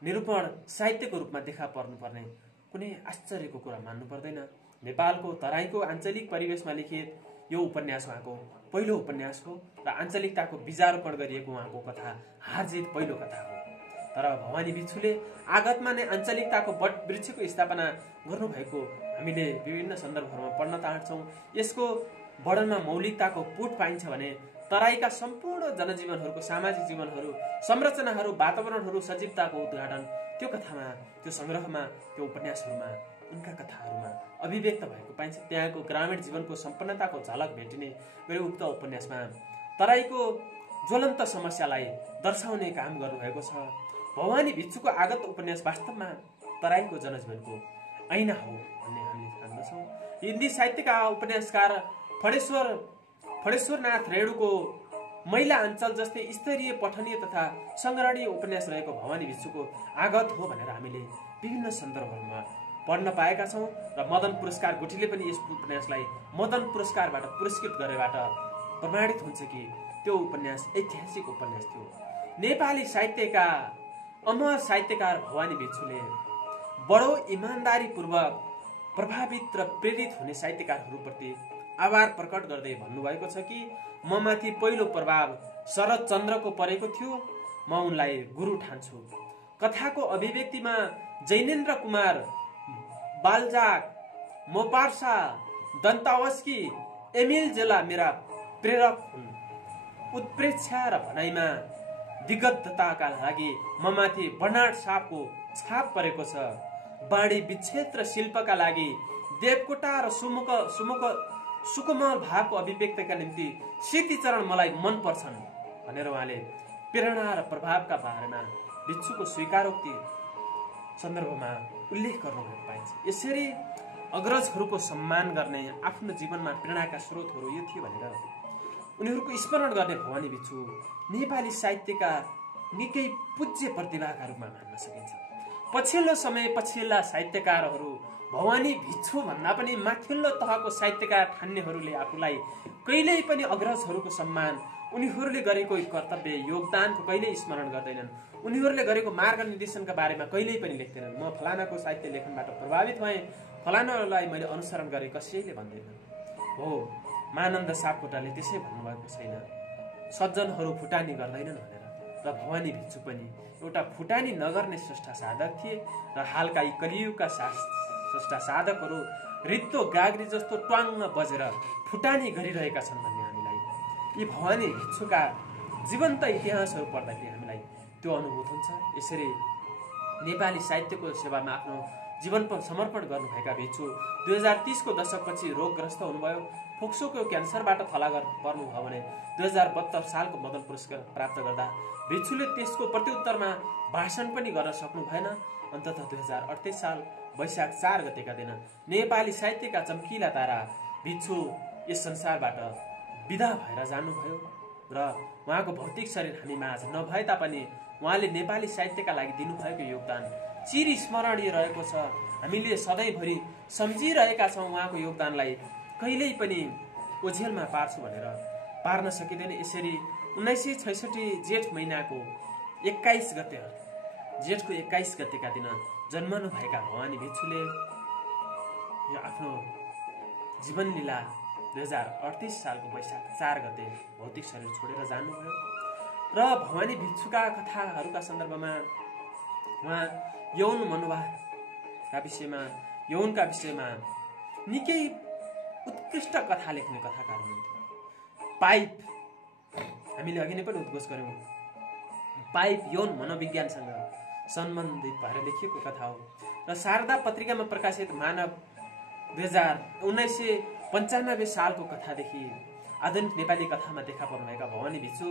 निरूपण साहित्यको रूपमा देखा पर्नुपर्ने कुनै आश्चर्यको कुरा मान्नु पर्दैन। नेपालको तराईको आञ्चलिक परिवेशमा लिखित यो उपन्यास उहाँको पहिलो उपन्यास हो र आञ्चलिकताको बीजारोपण गरिएको उहाँको कथा हारजित पहिलो कथा हो। तर भवानी भिक्षुले आगतमा नै आञ्चलिकताको बट वृक्षको स्थापना गर्नुभएको हामीले विभिन्न सन्दर्भहरूमा पढ्न चाहन्छौँ। यसको वर्णनमा मौलिकताको पुट पाइन्छ भने तराईका सम्पूर्ण जनजीवनहरूको सामाजिक जीवनहरू, संरचनाहरू, वातावरणहरू, सजीवताको उद्घाटन त्यो कथामा, त्यो सङ्ग्रहमा, त्यो उपन्यासहरूमा, उनका कथाहरूमा अभिव्यक्त भएको पाइन्छ। त्यहाँको ग्रामीण जीवनको सम्पन्नताको झलक भेटिने गरी उक्त उपन्यासमा तराईको ज्वलन्त समस्यालाई दर्शाउने काम गर्नुभएको छ। भवानी भिक्षुको आगत उपन्यास वास्तवमा तराईको जनजीवनको ऐना हो भन्ने हामीले ठान्दछौँ। हिन्दी साहित्यका उपन्यासकार फणेश्वरनाथ रेणुको महिला अञ्चल जस्तै स्तरीय, पठनीय तथा सङ्ग्रहणीय उपन्यास रहेको भवानी भिक्षुको आगत हो भनेर हामीले विभिन्न सन्दर्भहरूमा पढ्न पाएका छौँ। र मदन पुरस्कार गुठीले पनि यस उपन्यासलाई मदन पुरस्कारबाट पुरस्कृत गरेबाट प्रमाणित हुन्छ कि त्यो उपन्यास ऐतिहासिक उपन्यास थियो। नेपाली साहित्यका अमर साहित्यकार भवानी भिक्षुले बडो इमान्दारीपूर्वक प्रभावित र प्रेरित हुने साहित्यकारहरूप्रति आभार प्रकट गर्दै भन्नुभएको छ कि म माथि पहिलो प्रभाव शरद चन्द्रको परेको थियो, म उनलाई गुरु ठान्छु। कथाको अभिव्यक्तिमा जैनेन्द्र कुमार, बाल्जाक, मोपार्सा, दन्तावस्की, एमिल जोला मेरा प्रेरक हुन्। उत्प्रेक्षा र भनाइमा दिग्गजताका लागि म माथि बर्नार्ड शाहको छाप परेको छ। बाणी विच्छेद र शिल्पका लागि देवकोटा र सुकोमल भावको अभिव्यक्तिका निम्ति सिद्धिचरण मलाई मन पर्छन् भनेर उहाँले प्रेरणा र प्रभावका बारेमा भिक्षुको स्वीकारोक्ति सन्दर्भमा उल्लेख गर्नुभएको पाइन्छ। यसरी अग्रजहरूको सम्मान गर्ने आफ्नो जीवनमा प्रेरणाका स्रोतहरू यो थियो भनेर उनीहरूको स्मरण गर्ने भवानी भिक्षु नेपाली साहित्यका निकै पूज्य प्रतिभाका रूपमा मान्न सकिन्छ। पछिल्लो समय पछिल्ला साहित्यकारहरू भवानी भिक्षु भन्दा पनि माथिल्लो तहको साहित्यकार ठान्नेहरूले आफूलाई कहिल्यै पनि अग्रजहरूको सम्मान, उनीहरूले गरेको कर्तव्य योगदानको कहिल्यै स्मरण गर्दैनन्। उनीहरूले गरेको मार्गनिर्देशनका बारेमा कहिल्यै पनि लेख्दैनन्। म फलानाको साहित्य लेखनबाट प्रभावित भएँ, फलानालाई मैले अनुसरण गरेँ, कसैले भन्दैनन्। हो, मानन्द सापकोटाले त्यसै भन्नुभएको छैन, सज्जनहरू फुटानी गर्दैनन् भनेर। र भवानी भिक्षु पनि एउटा फुटानी नगर्ने स्रष्टा साधक थिए र हालका यी कलियुगका स्रष्टा साधकहरू रित्तो गाग्री जस्तो ट्वाङ्ग बजेर फुटानी गरिरहेका छन् भन्ने हामीलाई यी भवानी भिक्षुका जीवन्त इतिहासहरू पढ्दाखेरि हामीलाई त्यो अनुभूत हुन्छ। यसरी नेपाली साहित्यको सेवामा आफ्नो जीवन समर्पण गर्नुभएका भिक्षु 2030 को दशकपछि रोगग्रस्त हुनुभयो। फोक्सोको क्यान्सरबाट थला पर्नुभयो भने 2072 सालको मदन पुरस्कार प्राप्त गर्दा भिक्षुले त्यसको प्रत्युत्तरमा भाषण पनि गर्न सक्नु भएन। अन्ततः 2038 साल वैशाख 4 गतेका दिन नेपाली साहित्यका चम्किला तारा भिक्षु यस संसारबाट विदा भएर जानुभयो र उहाँको भौतिक शरीर हामी माझ नभए तापनि उहाँले नेपाली साहित्यका लागि दिनुभएको योगदान चिरस्मरणीय रहेको छ। हामीले सधैँभरि सम्झिरहेका छौँ उहाँको योगदानलाई, कहिल्यै पनि ओझेलमा पार्छु भनेर पार्न सकिँदैन। यसरी 1966 जेठ महिनाको 21 गते, जेठको 21 गतेका दिन जन्मनु भएका भवानी भिक्षुले यो आफ्नो जीवन लीला 2038 सालको वैशाख 4 गते भौतिक शरीर छोडेर जानुभयो। र भवानी भिक्षुका कथाहरूका सन्दर्भमा उहाँ यौन मनोभावका विषयमा, यौनका विषयमा निकै उत्कृष्ट कथा लेख्ने कथाकार हुनुहुन्थ्यो। पाइप, हामीले अघि नै पनि उद्घोष गर्यौँ, पाइप यौन मनोविज्ञानसँग सम्बन्धित भएर लेखिएको कथा हो र शारदा पत्रिकामा प्रकाशित मानव 1995 सालको कथादेखि आधुनिक नेपाली कथामा देखा पर्नुभएका भवानी भिक्षु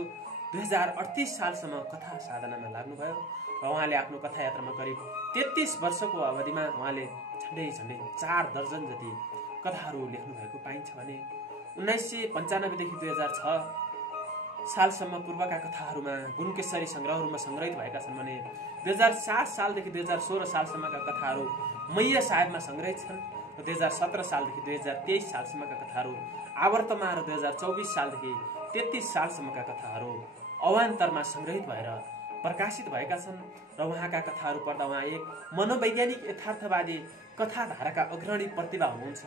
2038 सालसम्म कथा साधनामा लाग्नुभयो र उहाँले आफ्नो कथा यात्रामा करिब 33 वर्षको अवधिमा उहाँले झन्डै 4 दर्जन जति कथाहरू लेख्नु भएको पाइन्छ भने 1995 देखि 2006 सालसम्म पूर्वका कथाहरूमा गुणकेशरी संग्रहहरूमा संग्रहित भएका छन् भने 2007 सालदेखि 2016 सालसम्मका कथाहरू मैया साहेबमा संग्रहित छन् र 2017 सालदेखि 2023 सालसम्मका कथाहरू आवर्तमा र 2024 सालदेखि 33 सालसम्मका कथाहरू अवान्तरमा संग्रहित भएर प्रकाशित भएका छन् र उहाँका कथाहरू पढ्दा उहाँ एक मनोवैज्ञानिक यथार्थवादी कथाधाराका अग्रणी प्रतिभा हुनुहुन्छ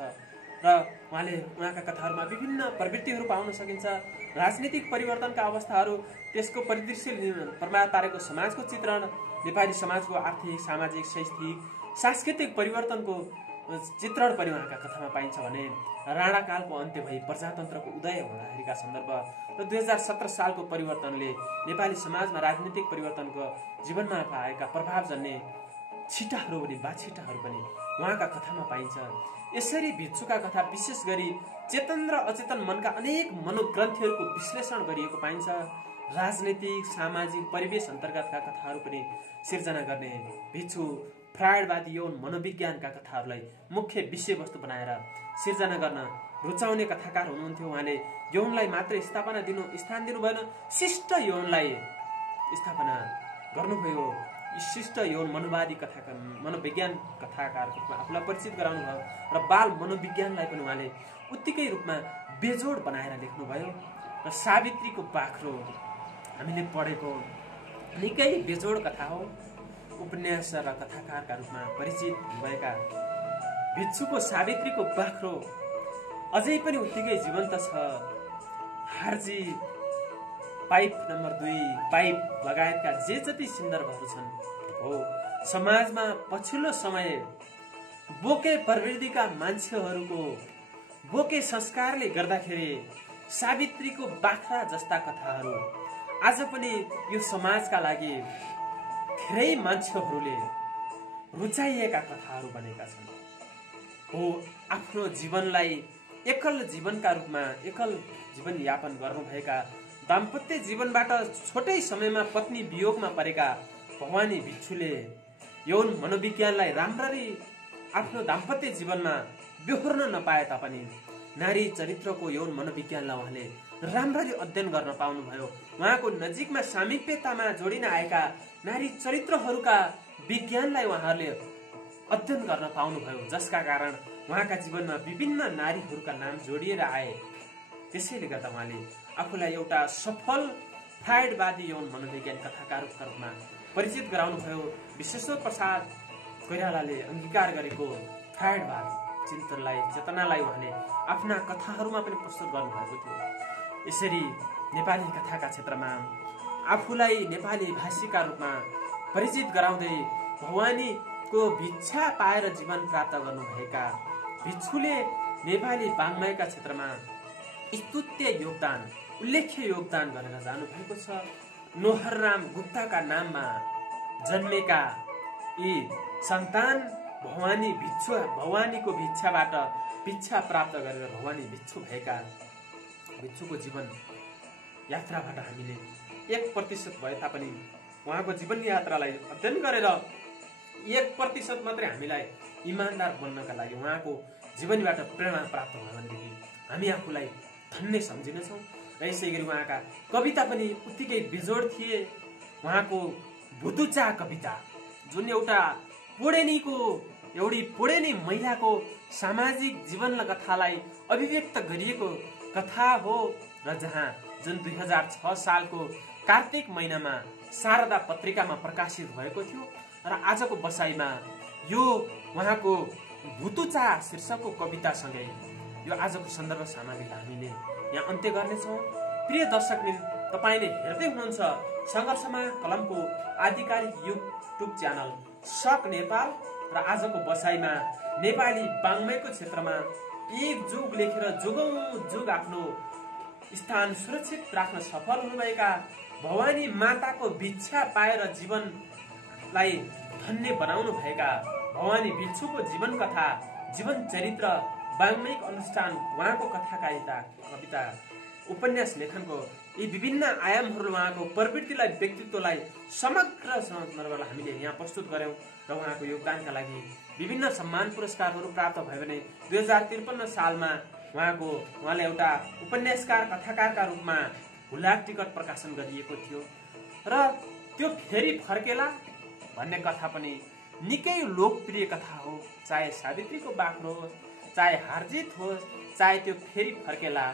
र उहाँका कथाहरूमा विभिन्न प्रवृत्तिहरू पाउन सकिन्छ। राजनीतिक परिवर्तनका अवस्थाहरू, त्यसको परिदृश्य प्रमाण पारेको समाजको चित्रण, नेपाली समाजको आर्थिक, सामाजिक, शैक्षिक, सांस्कृतिक परिवर्तनको चित्रण पनि उहाँका कथामा पाइन्छ भने राणाकालको अन्त्य भई प्रजातन्त्रको उदय हुँदाखेरिका सन्दर्भ र 2017 सालको परिवर्तनले नेपाली समाजमा राजनीतिक परिवर्तनको जीवनमा पाएका प्रभावजन्य छिटाहरू पनि बाछिटाहरू पनि उहाँका कथामा पाइन्छ। यसरी भिक्षुका कथा विशेष गरी चेतन र अचेतन मनका अनेक मनोग्रन्थीहरूको विश्लेषण गरिएको पाइन्छ। राजनीतिक, सामाजिक परिवेश अन्तर्गतका कथाहरू पनि सिर्जना गर्ने भिक्षु फ्रायडवादी यौन मनोविज्ञानका कथाहरूलाई मुख्य विषयवस्तु बनाएर सिर्जना गर्न रुचाउने कथाकार हुनुहुन्थ्यो। उहाँले यौनलाई मात्र स्थान दिनु भएन, शिष्ट यौनलाई स्थापना गर्नुभयो। शिष्ट यौन मनोवादी कथाकार, मनोविज्ञान कथाकारको रूपमा आफूलाई परिचित गराउनु भयो र बाल मनोविज्ञानलाई पनि उहाँले उत्तिकै रूपमा बेजोड बनाएर लेख्नुभयो। र सावित्रीको बाख्रो हामीले पढेको निकै बेजोड कथा हो। उपन्यास र कथाकारका रूपमा परिचित भएका भिक्षुको सावित्रीको बाख्रो अझै पनि उत्तिकै जीवन्त छ। हार्जित, पाइप नम्बर 2, पाइप लगायतका जे जति सन्दर्भहरू छन् हो समाजमा पछिल्लो समय बोके प्रवृत्तिका मान्छेहरूको बोके संस्कारले गर्दाखेरि सावित्रीको बाख्रा जस्ता कथाहरू आज पनि यो समाजका लागि धेरै मान्छेहरूले रुचाइएका कथाहरू बनेका छन्। हो आफ्नो जीवनलाई एकल जीवनका रूपमा एकल जीवन यापन गर्नुभएका दाम्पत्य जीवनबाट छोटै समयमा पत्नी वियोगमा परेका भवानी भिक्षुले यौन मनोविज्ञानलाई राम्ररी आफ्नो दाम्पत्य जीवनमा बेहोर्न नपाए तापनि नारी चरित्रको यौन मनोविज्ञानलाई उहाँले राम्ररी अध्ययन गर्न पाउनुभयो। उहाँको नजिकमा सामिप्यतामा जोडिन आएका नारी चरित्रहरूका विज्ञानलाई उहाँहरूले अध्ययन गर्न पाउनुभयो, जसका कारण उहाँका जीवनमा विभिन्न नारीहरूका नाम जोडिएर आए। त्यसैले गर्दा उहाँले आफूलाई एउटा सफल फ्राइडवादी यौन मनोविज्ञान कथाकारका रूपमा परिचित गराउनुभयो। विश्वेश्वर प्रसाद कोइरालाले अंगीकार गरेको फ्राइडवाद चिन्तनलाई चेतनालाई उहाँले आफ्ना कथाहरूमा पनि प्रस्तुत गर्नुभएको थियो। यसरी नेपाली कथाका क्षेत्रमा आफूलाई नेपाली भाषीका रूपमा परिचित गराउँदै भवानीको भिक्षा पाएर जीवन प्राप्त गर्नुभएका भिक्षुले नेपाली वाङ्मयका क्षेत्रमा स्तुत्य योगदान, उल्लेख्य योगदान गरेर जानुभएको छ। नोहरराम गुप्ताका नाममा जन्मेका यी सन्तान भवानीको भिक्षाबाट भिक्षा प्राप्त गरेर भवानी भिक्षु भएका भिक्षुको जीवन यात्राबाट हामीले 1% भए तापनि उहाँको जीवन यात्रालाई अध्ययन गरेर 1% मात्रै हामीलाई इमानदार बन्नका लागि उहाँको जीवनीबाट प्रेरणा प्राप्त भयो भनेदेखि हामी आफूलाई धन्य सम्झिनेछौँ। र यसै गरी उहाँका कविता पनि उत्तिकै बिजोड थिए। उहाँको भुतुचा कविता जुन एउटा एउटी पुडेनी महिलाको सामाजिक जीवन कथालाई अभिव्यक्त गरिएको कथा हो र जुन 2006 सालको कार्तिक महिनामा शारदा पत्रिकामा प्रकाशित भएको थियो र आजको बसाइमा यो उहाँको भुतुचा शीर्षकको कवितासँगै यो आजको सन्दर्भ सामग्रीलाई हामीले यहाँ अन्त्य गर्नेछौँ। प्रिय दर्शकवृन्द, तपाईँले हेर्दै हुनुहुन्छ सङ्घर्षमा कलमको आधिकारिक युट्युब च्यानल सक नेपाल र आजको बसाइमा नेपाली वाङ्मयको क्षेत्रमा एक जुग लेखेर जुगौं जुग आफ्नो स्थान सुरक्षित राख्न सफल हुनुभएका भवानी माताको भिक्षा पाएर जीवनलाई धन्य बनाउनु भएका भवानी भिक्षुको जीवन कथा, जीवन चरित्र, वाङ्मयिक अनुष्ठान, उहाँको कथाकारिता, कविता, उपन्यास लेखनको यी विभिन्न आयामहरू उहाँको प्रवृत्तिलाई, व्यक्तित्वलाई समग्र सन्दर्भलाई हामीले यहाँ प्रस्तुत गर्यौं र उहाँको योगदानका लागि विभिन्न सम्मान पुरस्कारहरू प्राप्त भयो भने 2053 सालमा उहाँले एउटा उपन्यासकार कथाकारका रूपमा हुलाक टिकट प्रकाशन गरिएको थियो र त्यो फेरि फर्केला भन्ने कथा पनि निकै लोकप्रिय कथा हो। चाहे सावित्रीको बाख्रो होस्, चाहे हार्जित होस्, चाहे त्यो फेरि फर्केला,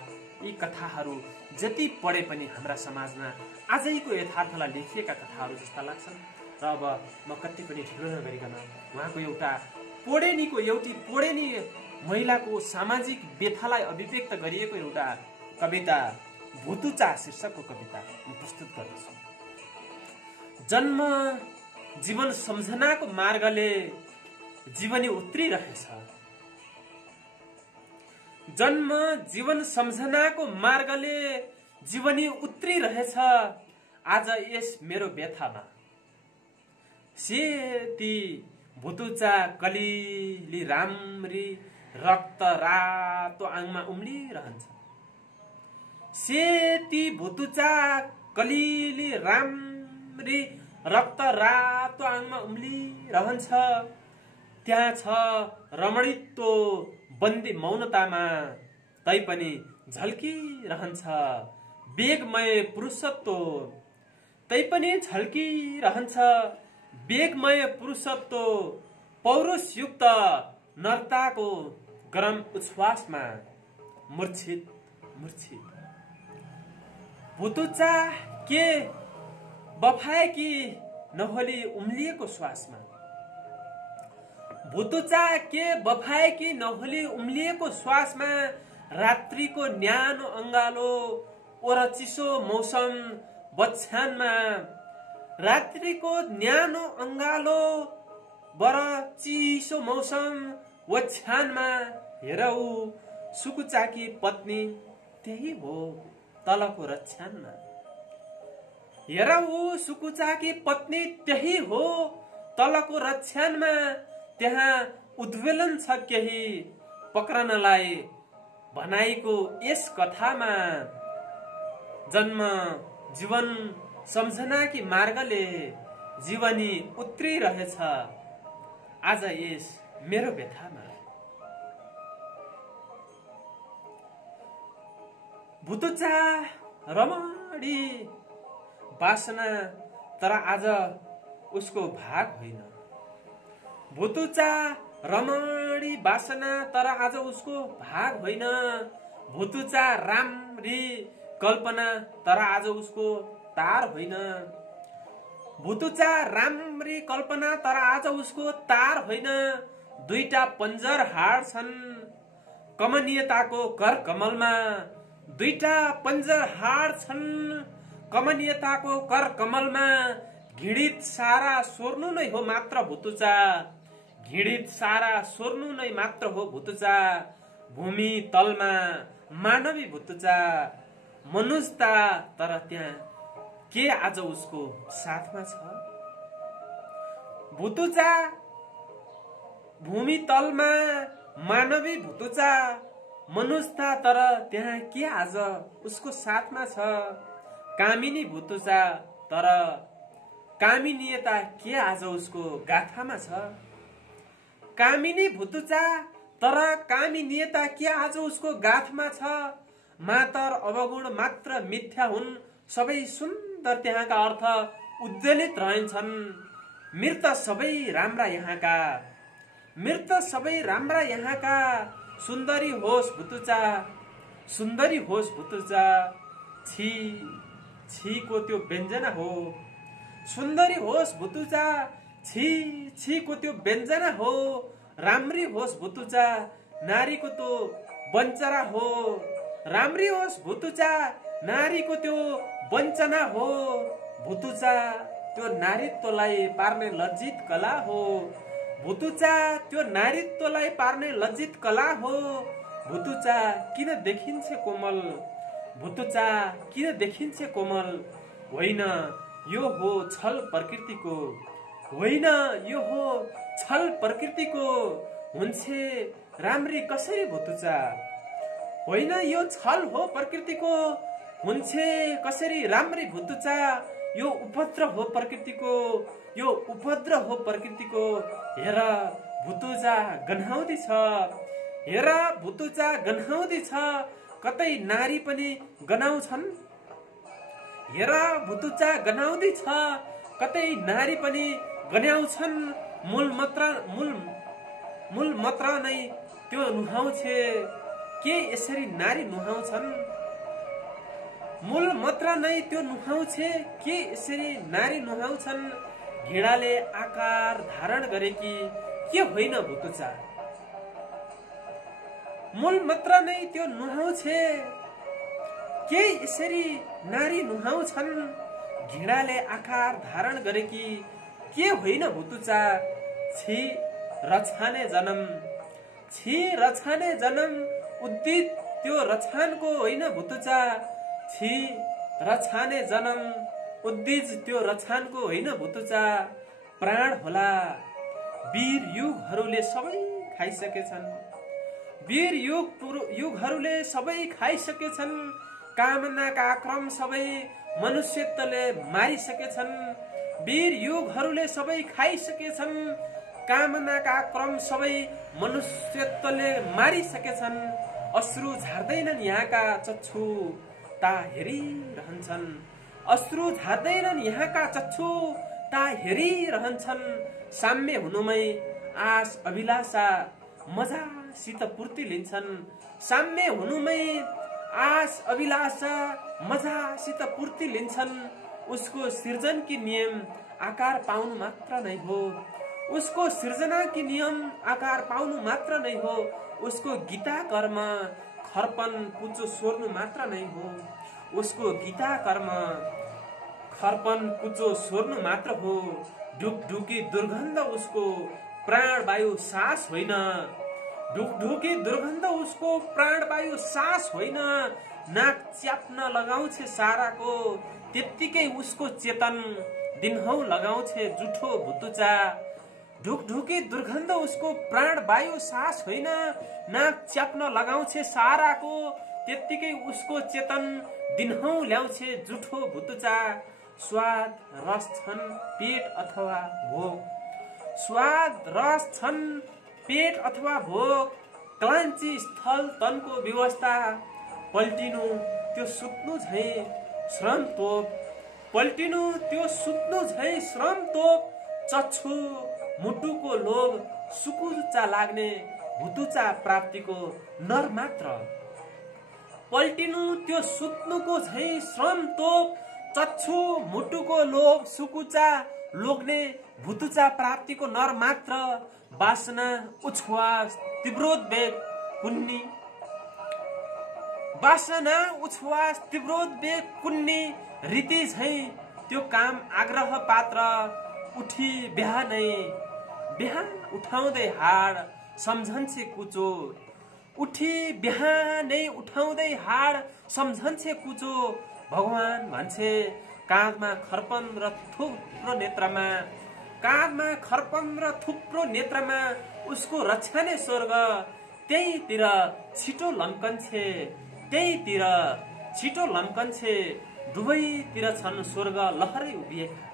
यी कथाहरू जति पढे पनि हाम्रा समाजमा आजैको यथार्थलाई लेखिएका कथाहरू जस्ता लाग्छन्। र अब म कति पनि ढिलो नगरिकन उहाँको एउटी पोडेनी महिलाको सामाजिक व्यथालाई अभिव्यक्त गरिएको एउटा कविता भुतुचा शीर्षकको कविता म प्रस्तुत गर्दछु। जन्म जीवन सम्झनाको मार्गले जीवनी उत्रिरहेछ। जन्म जीवन सम्झनाको मार्गले जीवनी उत्रिरहेछ। आज यस मेरो व्यथामा सेती भुतुचा कलिली राम्री रक्त रातो आङमा उम्लिरहन्छ। सेती भुतुचा कलिली राम्री रक्त रातो आङमा उम्लिरहन्छ। त्यहाँ छ रमणीत्व बन्दी मौनतामा, तैपनि झल्किरहन्छ। वेगमय पुरुषत्व तैपनि झल्किरहन्छ। वेगमय पुरुषत्व पौरुषयुक्त नर्ताको गरम उच्छ्वासमा मूर्छित भुतुचा के बफाएकी नहोली उम्लिएको श्वासमा। भुतुचा के बफाएकी नहोली उम्लिएको श्वासमा रात्रिको न्यानो अंगालो ओर चिसो मौसम बच्छ्यानमा रात्रिको न्यानो अंगालो बर चिसो मौसम ओछ्यानमा हेर ऊ सुकुचाकी पत्नी त्यही हो तलको रक्षानमा। हेर ऊ सुकुचाकी पत्नी त्यही हो तलको रक्षानमा। त्यहाँ उद्वेलन छ केही पक्रनलाई भनाइको यस कथामा। जन्म जीवन सम्झनाकी मार्गले जीवनी उत्रिरहेछ आज यस मेरो व्यथामा। भुतुचा रमणी बासना तर आज उसको भाग होइन। भुतुचा रमणी बासना तर आज उसको भाग होइन। भुतुचा राम्री कल्पना तर आज उसको तार होइन। भुतुचा राम्री कल्पना तर आज उसको तार होइन। दुईटा पंजर हाड छन् कमनीयताको कर कमलमा। दुईटा पंजर हाड छन् कमनीयताको कर कमलमा। घिडित सारा सोर्नु नै हो मात्र भुतुचा। घिडित सारा सोर्नु नै मात्र हो भुतुचा। भूमि तलमा मानवी भुतुचा मनुष्यता तर त्यहाँ के आज उसको साथमा छ। भुतुचा भूमि तलमा मानवी भुतुचा मनुष्यता तर त्यहाँ के आज उसको साथमा छ। कामिनी भुतुचा तर कामिनीयता के आज उसको गाथामा छ। कामिनी भुतुचा तर कामिनीयता के आज उसको गाथमा छ। मातर अवगुण मात्र मिथ्या हुन् सबै सुन्दर त्यहाँका अर्थ उज्जवलित रहन्छन्। मृत सबै राम्रा यहाँका मृत सबै राम्रा यहाँका। सुन्दरी होस् भुतुचा सुन्दरी होस् भुतुचा छी छी को त्यो व्यञ्जना हो। सुन्दरी होस् भुतुचा छी छी को त्यो व्यञ्जना हो। राम्री होस् भुतुचा नारीको त्यो वञ्चना हो। राम्री होस् भुतुचा नारीको त्यो वञ्चना हो। भुतुचा त्यो नारीत्वलाई पार्ने लज्जित कला हो। भुतुचा त्यो नारीत्वलाई पार्ने लज्जित कला हो। भुतुचा किन देखिन्छ कोमल भुतुचा किन देखिन्छ कोमल। होइन यो हो छल प्रकृतिको होइन यो हो छल प्रकृतिको। हुन्छ राम्री कसरी भुतुचा होइन यो छल हो प्रकृतिको। हुन्छ कसरी राम्री भुतुचा यो उपद्रव हो प्रकृतिको यो उपद्रव हो प्रकृतिको। हेर भुतुचा गन्हाउँदी छ हेर भुतुचा गन्हाउँदी छ कतै नारी पनि गनाउँछन्। हेर भुतुचा गनाउँदी छ कतै नारी पनि गनाउँछन्। मूल मात्र नै त्यो नुहाउँछे के यसरी नारी नुहाउँछन्। मूल मात्र नै त्यो नुहाउँछे के यसरी नारी नुहाउँछन्। घिडाले आकार धारण गरेकी के होइन भुतुचा। मूल मात्र नै त्यो नुहाउँछे के यसरी नारी नुहाउँछन्। घिडाले आकार धारण गरेकी के होइन भुतुचा। छी रछाने जन्म छी रछाने जन्म उद्दित त्यो रछानको होइन भुतुचा। छी रछाने जन्म उद्दिज त्यो रछानको होइन भुतुचा। प्राण होला वीर युगहरूले सबै खाइसकेछन्। वीर युगहरूले सबै खाइसकेछन्। कामनाका क्रम सबै मनुष्यत्वले मारिसकेछन्। वीर युगहरूले सबै खाइसकेछन्। कामनाका क्रम सबै मनुष्यत्वले मारिसकेछन्। अश्रु झार्दैनन् यहाँका चक्षु ता हेरिरहन्छन्। अश्रु झार्दैनन् यहाँका चक्षु ता हेरिरहन्छन्। साम्य हुनुमै आश अभिलाषा मजासित पूर्ति लिन्छन्। साम्य हुनुमै आश अभिलाषा मजासित पूर्ति लिन्छन्। उसको सृजन की नियम आकार पाउनु मात्र नै हो। उसको सृजना की नियम आकार पाउनु मात्र नै हो। उसको गीता कर्म खर्पन पुचो सोर्नु मात्र नै हो। उसको गीता कर्म खर्पन कुचो सोर्नु मात्र हो। ढुकढुकी दुर्गन्ध उसको प्राणवायु सास होइन। ढुकढुकी दुर्गन्ध उसको प्राणवायु सास होइन। नाक च्याप्न लगाउँछे साराको त्यत्तिकै उसको चेतन दिनहौ लगाउँछे जुठो भुतुचा। ढुकढुकी दुर्गन्ध उसको प्राणवायु सास होइन। नाक च्याप्न लगाउँछे साराको त्यत्तिकै उसको चेतन दिनहौ ल्याउँछे जुठो भुतुचा। स्वाद रस छन् पेट अथवा भोग। स्वाद रस छन् पेट अथवा भोग। क्लान्ची स्थल तनको व्यवस्था पल्टिनु त्यो सुत्नु झै श्रम तोप। पल्टिनु त्यो सुत्नु झै श्रम तोप। चच्छु मुटुको लोभ सुकुचा लाग्ने भुतुचा प्राप्तिको नर मात्र। पल्टिनु त्यो सुत्नुको झै श्रम तोप। चच्छु मुटुको लोभ सुकुचा लोग्ने भुतुचा प्राप्तिको नर मात्र। वासना उच्छ्वास तीव्रोद्वेग कुन्नी। वासना उच्छ्वास तीव्रोद्वेग कुन्नी रीति झै त्यो काम आग्रह पात्र। उठी बिहानै बिहान उठाउँदै हाड सम्झन्छे कुचो। उठी बिहानै उठाउँदै हाड सम्झन्छे कुचो। भगवान भन्छे काँधमा खर्पन र थुप्रो नेत्रमा। काँधमा खर्पन र थुप्रो नेत्रमा उसको रक्षा नै स्वर्ग। त्यहीतिर छिटो लम्कन्छे त्यहीतिर छिटो लम्कन्छे। दुवैतिर छन् स्वर्ग लहरै उभिएका।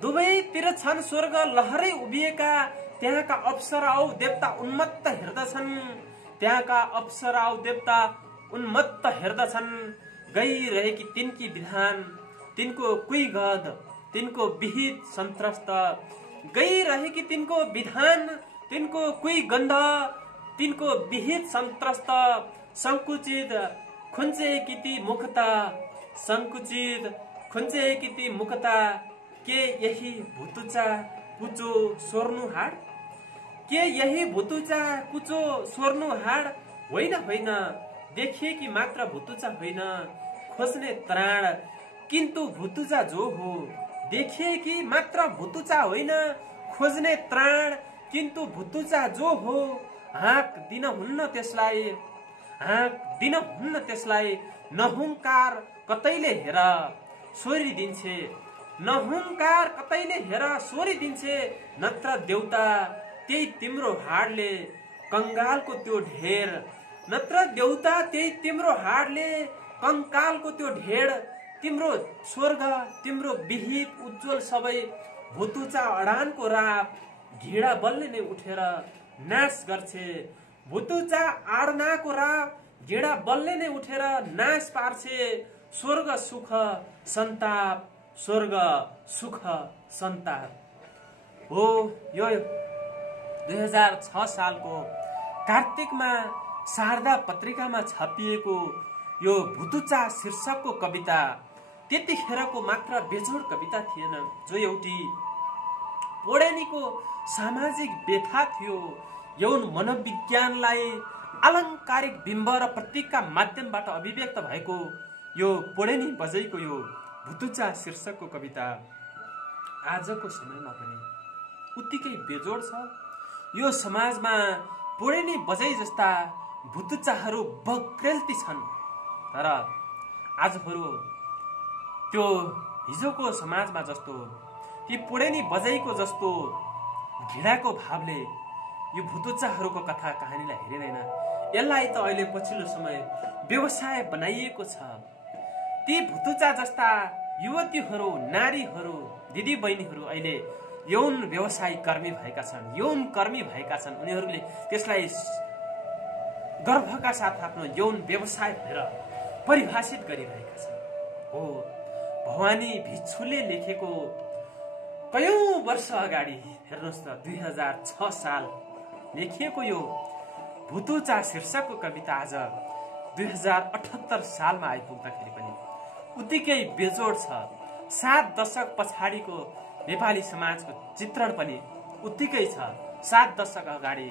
दुवैतिर छन् स्वर्ग लहरै उभिएका। त्यहाँका अप्सरा औ देवता उन्मत्त हेर्दछन्। त्यहाँका अप्सरा औ देवता उन्मत्त हेर्दछन्। गइरहेकी तिनकी विधान तिनको कुई गध तिनको विहित सन्त्रस्त। गइरहेकी तिनको विधान तिनको कुई गन्ध तिनको विहित सन्त्रस्त। संकुचित खुन्चेकी ती मुखता। संकुचित खुन्चेकी ती मुखता। के यही भुतुचा कुचो सोर्नु हाड। के यही भुतुचा कुचो सोर्नु हाड। होइन होइन देखिएकी मात्र भुतुचा होइन खोज्ने त्राण किन्तु भुतुचा जो हो। देखिएकी मात्र भुतुचा होइन खोज्ने त्राण किन्तु भुतुचा जो हो। हाँक दिन हुन्न त्यसलाई हाँक दिन हुन्न त्यसलाई। नहुङ्कार कतैले हेर सोरिदिन्छे। नहुङ्कार कतैले हेर सोरिदिन्छे। नत्र देउता त्यही तिम्रो हाडले कंगालको त्यो ढेर। नत्र देउता त्यही तिम्रो हाडले कंकालको त्यो ढेड। तिम्रो स्वर्ग तिम्रो विहित उज्जवल सबै भुतुचा अडानको राप घिडा बल्ले नै उठेर नाश गर्छे। भुतुचा आडनाको राप घिडा बल्ले नै उठेर नाश पार्छे। स्वर्ग सुख सन्ताप स्वर्ग सुख सन्ताप हो। यो 2006 सालको कार्तिकमा शारदा पत्रिकामा छापिएको यो भुतुचा शीर्षकको कविता त्यतिखेरको मात्र बेजोड कविता थिएन, जो एउटी पौडेनीको सामाजिक व्यथा थियो। यौन मनोविज्ञानलाई अलङ्कारिक बिम्ब र प्रतीकका माध्यमबाट अभिव्यक्त भएको यो पौडेनी बजैको यो भुतुचा शीर्षकको कविता आजको समयमा पनि उत्तिकै बेजोड छ। यो समाजमा पौडेनी बजै जस्ता भुतुचाहरू बक्रेल्ती छन्, तर आजहरू त्यो हिजोको समाजमा जस्तो ती पौडेनी बजैको जस्तो घिडाको भावले यो भुतुचाहरूको कथा कहानीलाई हेरिँदैन। यसलाई त अहिले पछिल्लो समय व्यवसाय बनाइएको छ। ती भुतुचा जस्ता युवतीहरू नारीहरू दिदीबहिनीहरू अहिले यौन व्यवसायी कर्मी भएका छन्, यौन कर्मी भएका छन्। उनीहरूले त्यसलाई गर्वका साथ आफ्नो यौन व्यवसाय भनेर परिभाषित गरिरहेका छन्। हो, भवानी भिक्षुले लेखेको कयौं वर्ष अगाडि हेर्नुहोस् त 2006 साल लेखिएको यो भुतुचा शीर्षकको कविता आज 2078 सालमा आइपुग्दाखेरि पनि उत्तिकै बेजोड छ। 7 दशक पछाडिको नेपाली समाजको चित्रण पनि उत्तिकै छ। 7 दशक अगाडि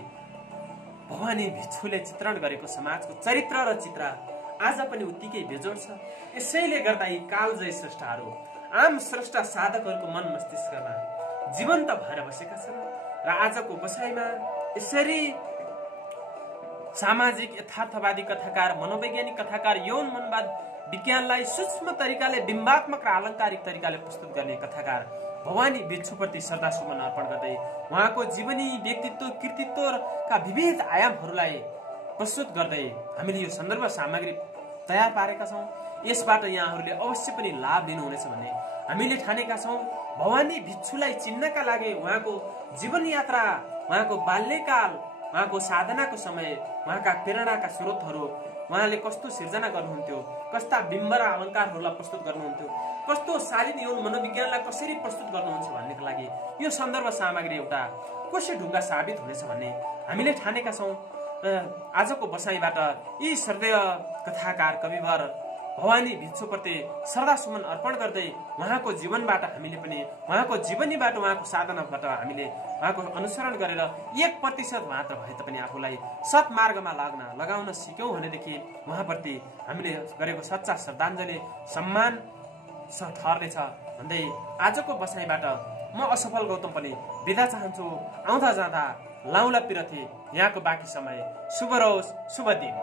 भवानी भिक्षुले चित्रण गरेको समाजको चरित्र र चित्र आज पनि उत्तिकै बेजोड छ। यसैले गर्दा यी कालजयी स्रष्टाहरू आम स्रष्टा साधकहरूको मन मस्तिष्कमा जीवन्त भएर बसेका छन् र आजको बसाइमा यसरी सामाजिक यथार्थवादी कथाकार, मनोवैज्ञानिक कथाकार, यौन मनवाद विज्ञानलाई सूक्ष्म तरिकाले बिम्बात्मक र अलङ्कारिक तरिकाले प्रस्तुत गर्ने कथाकार भवानी भिक्षुप्रति श्रद्धासुमन अर्पण गर्दै उहाँको जीवनी, व्यक्तित्व, कृतित्वका विविध आयामहरूलाई प्रस्तुत गर्दै हामीले यो सन्दर्भ सामग्री तयार पारेका छौँ। यसबाट यहाँहरूले अवश्य पनि लाभ लिनुहुनेछ भन्ने हामीले ठानेका छौँ। भवानी भिक्षुलाई चिन्नका लागि उहाँको जीवन यात्रा, उहाँको बाल्यकाल, उहाँको साधनाको समय, उहाँका प्रेरणाका स्रोतहरू, उहाँले कस्तो सिर्जना गर्नुहुन्थ्यो, कस्ता बिम्ब र अलङ्कारहरूलाई प्रस्तुत गर्नुहुन्थ्यो, कस्तो शालीन यौन मनोविज्ञानलाई कसरी प्रस्तुत गर्नुहुन्छ भन्नेको लागि यो सन्दर्भ सामग्री एउटा कसरी ढुङ्गा साबित हुनेछ भन्ने हामीले ठानेका छौँ। आजको बसाइबाट यी श्रद्धेय कथाकार कविवर भवानी भिक्षुप्रति श्रद्धासुमन अर्पण गर्दै उहाँको जीवनबाट हामीले पनि, उहाँको जीवनीबाट, उहाँको साधनाबाट हामीले उहाँको अनुसरण गरेर 1% मात्र भए तापनि आफूलाई सत्मार्गमा लगाउन सिक्यौँ भनेदेखि उहाँप्रति हामीले गरेको सच्चा श्रद्धाञ्जली सम्मान ठहर्नेछ भन्दै आजको बसाइबाट म असफल गौतम पनि बिदा चाहन्छु। आउँदा जाँदा लाउला पिरथी यहाँको बाँकी समय शुभ रहोस्, शुभ दिन।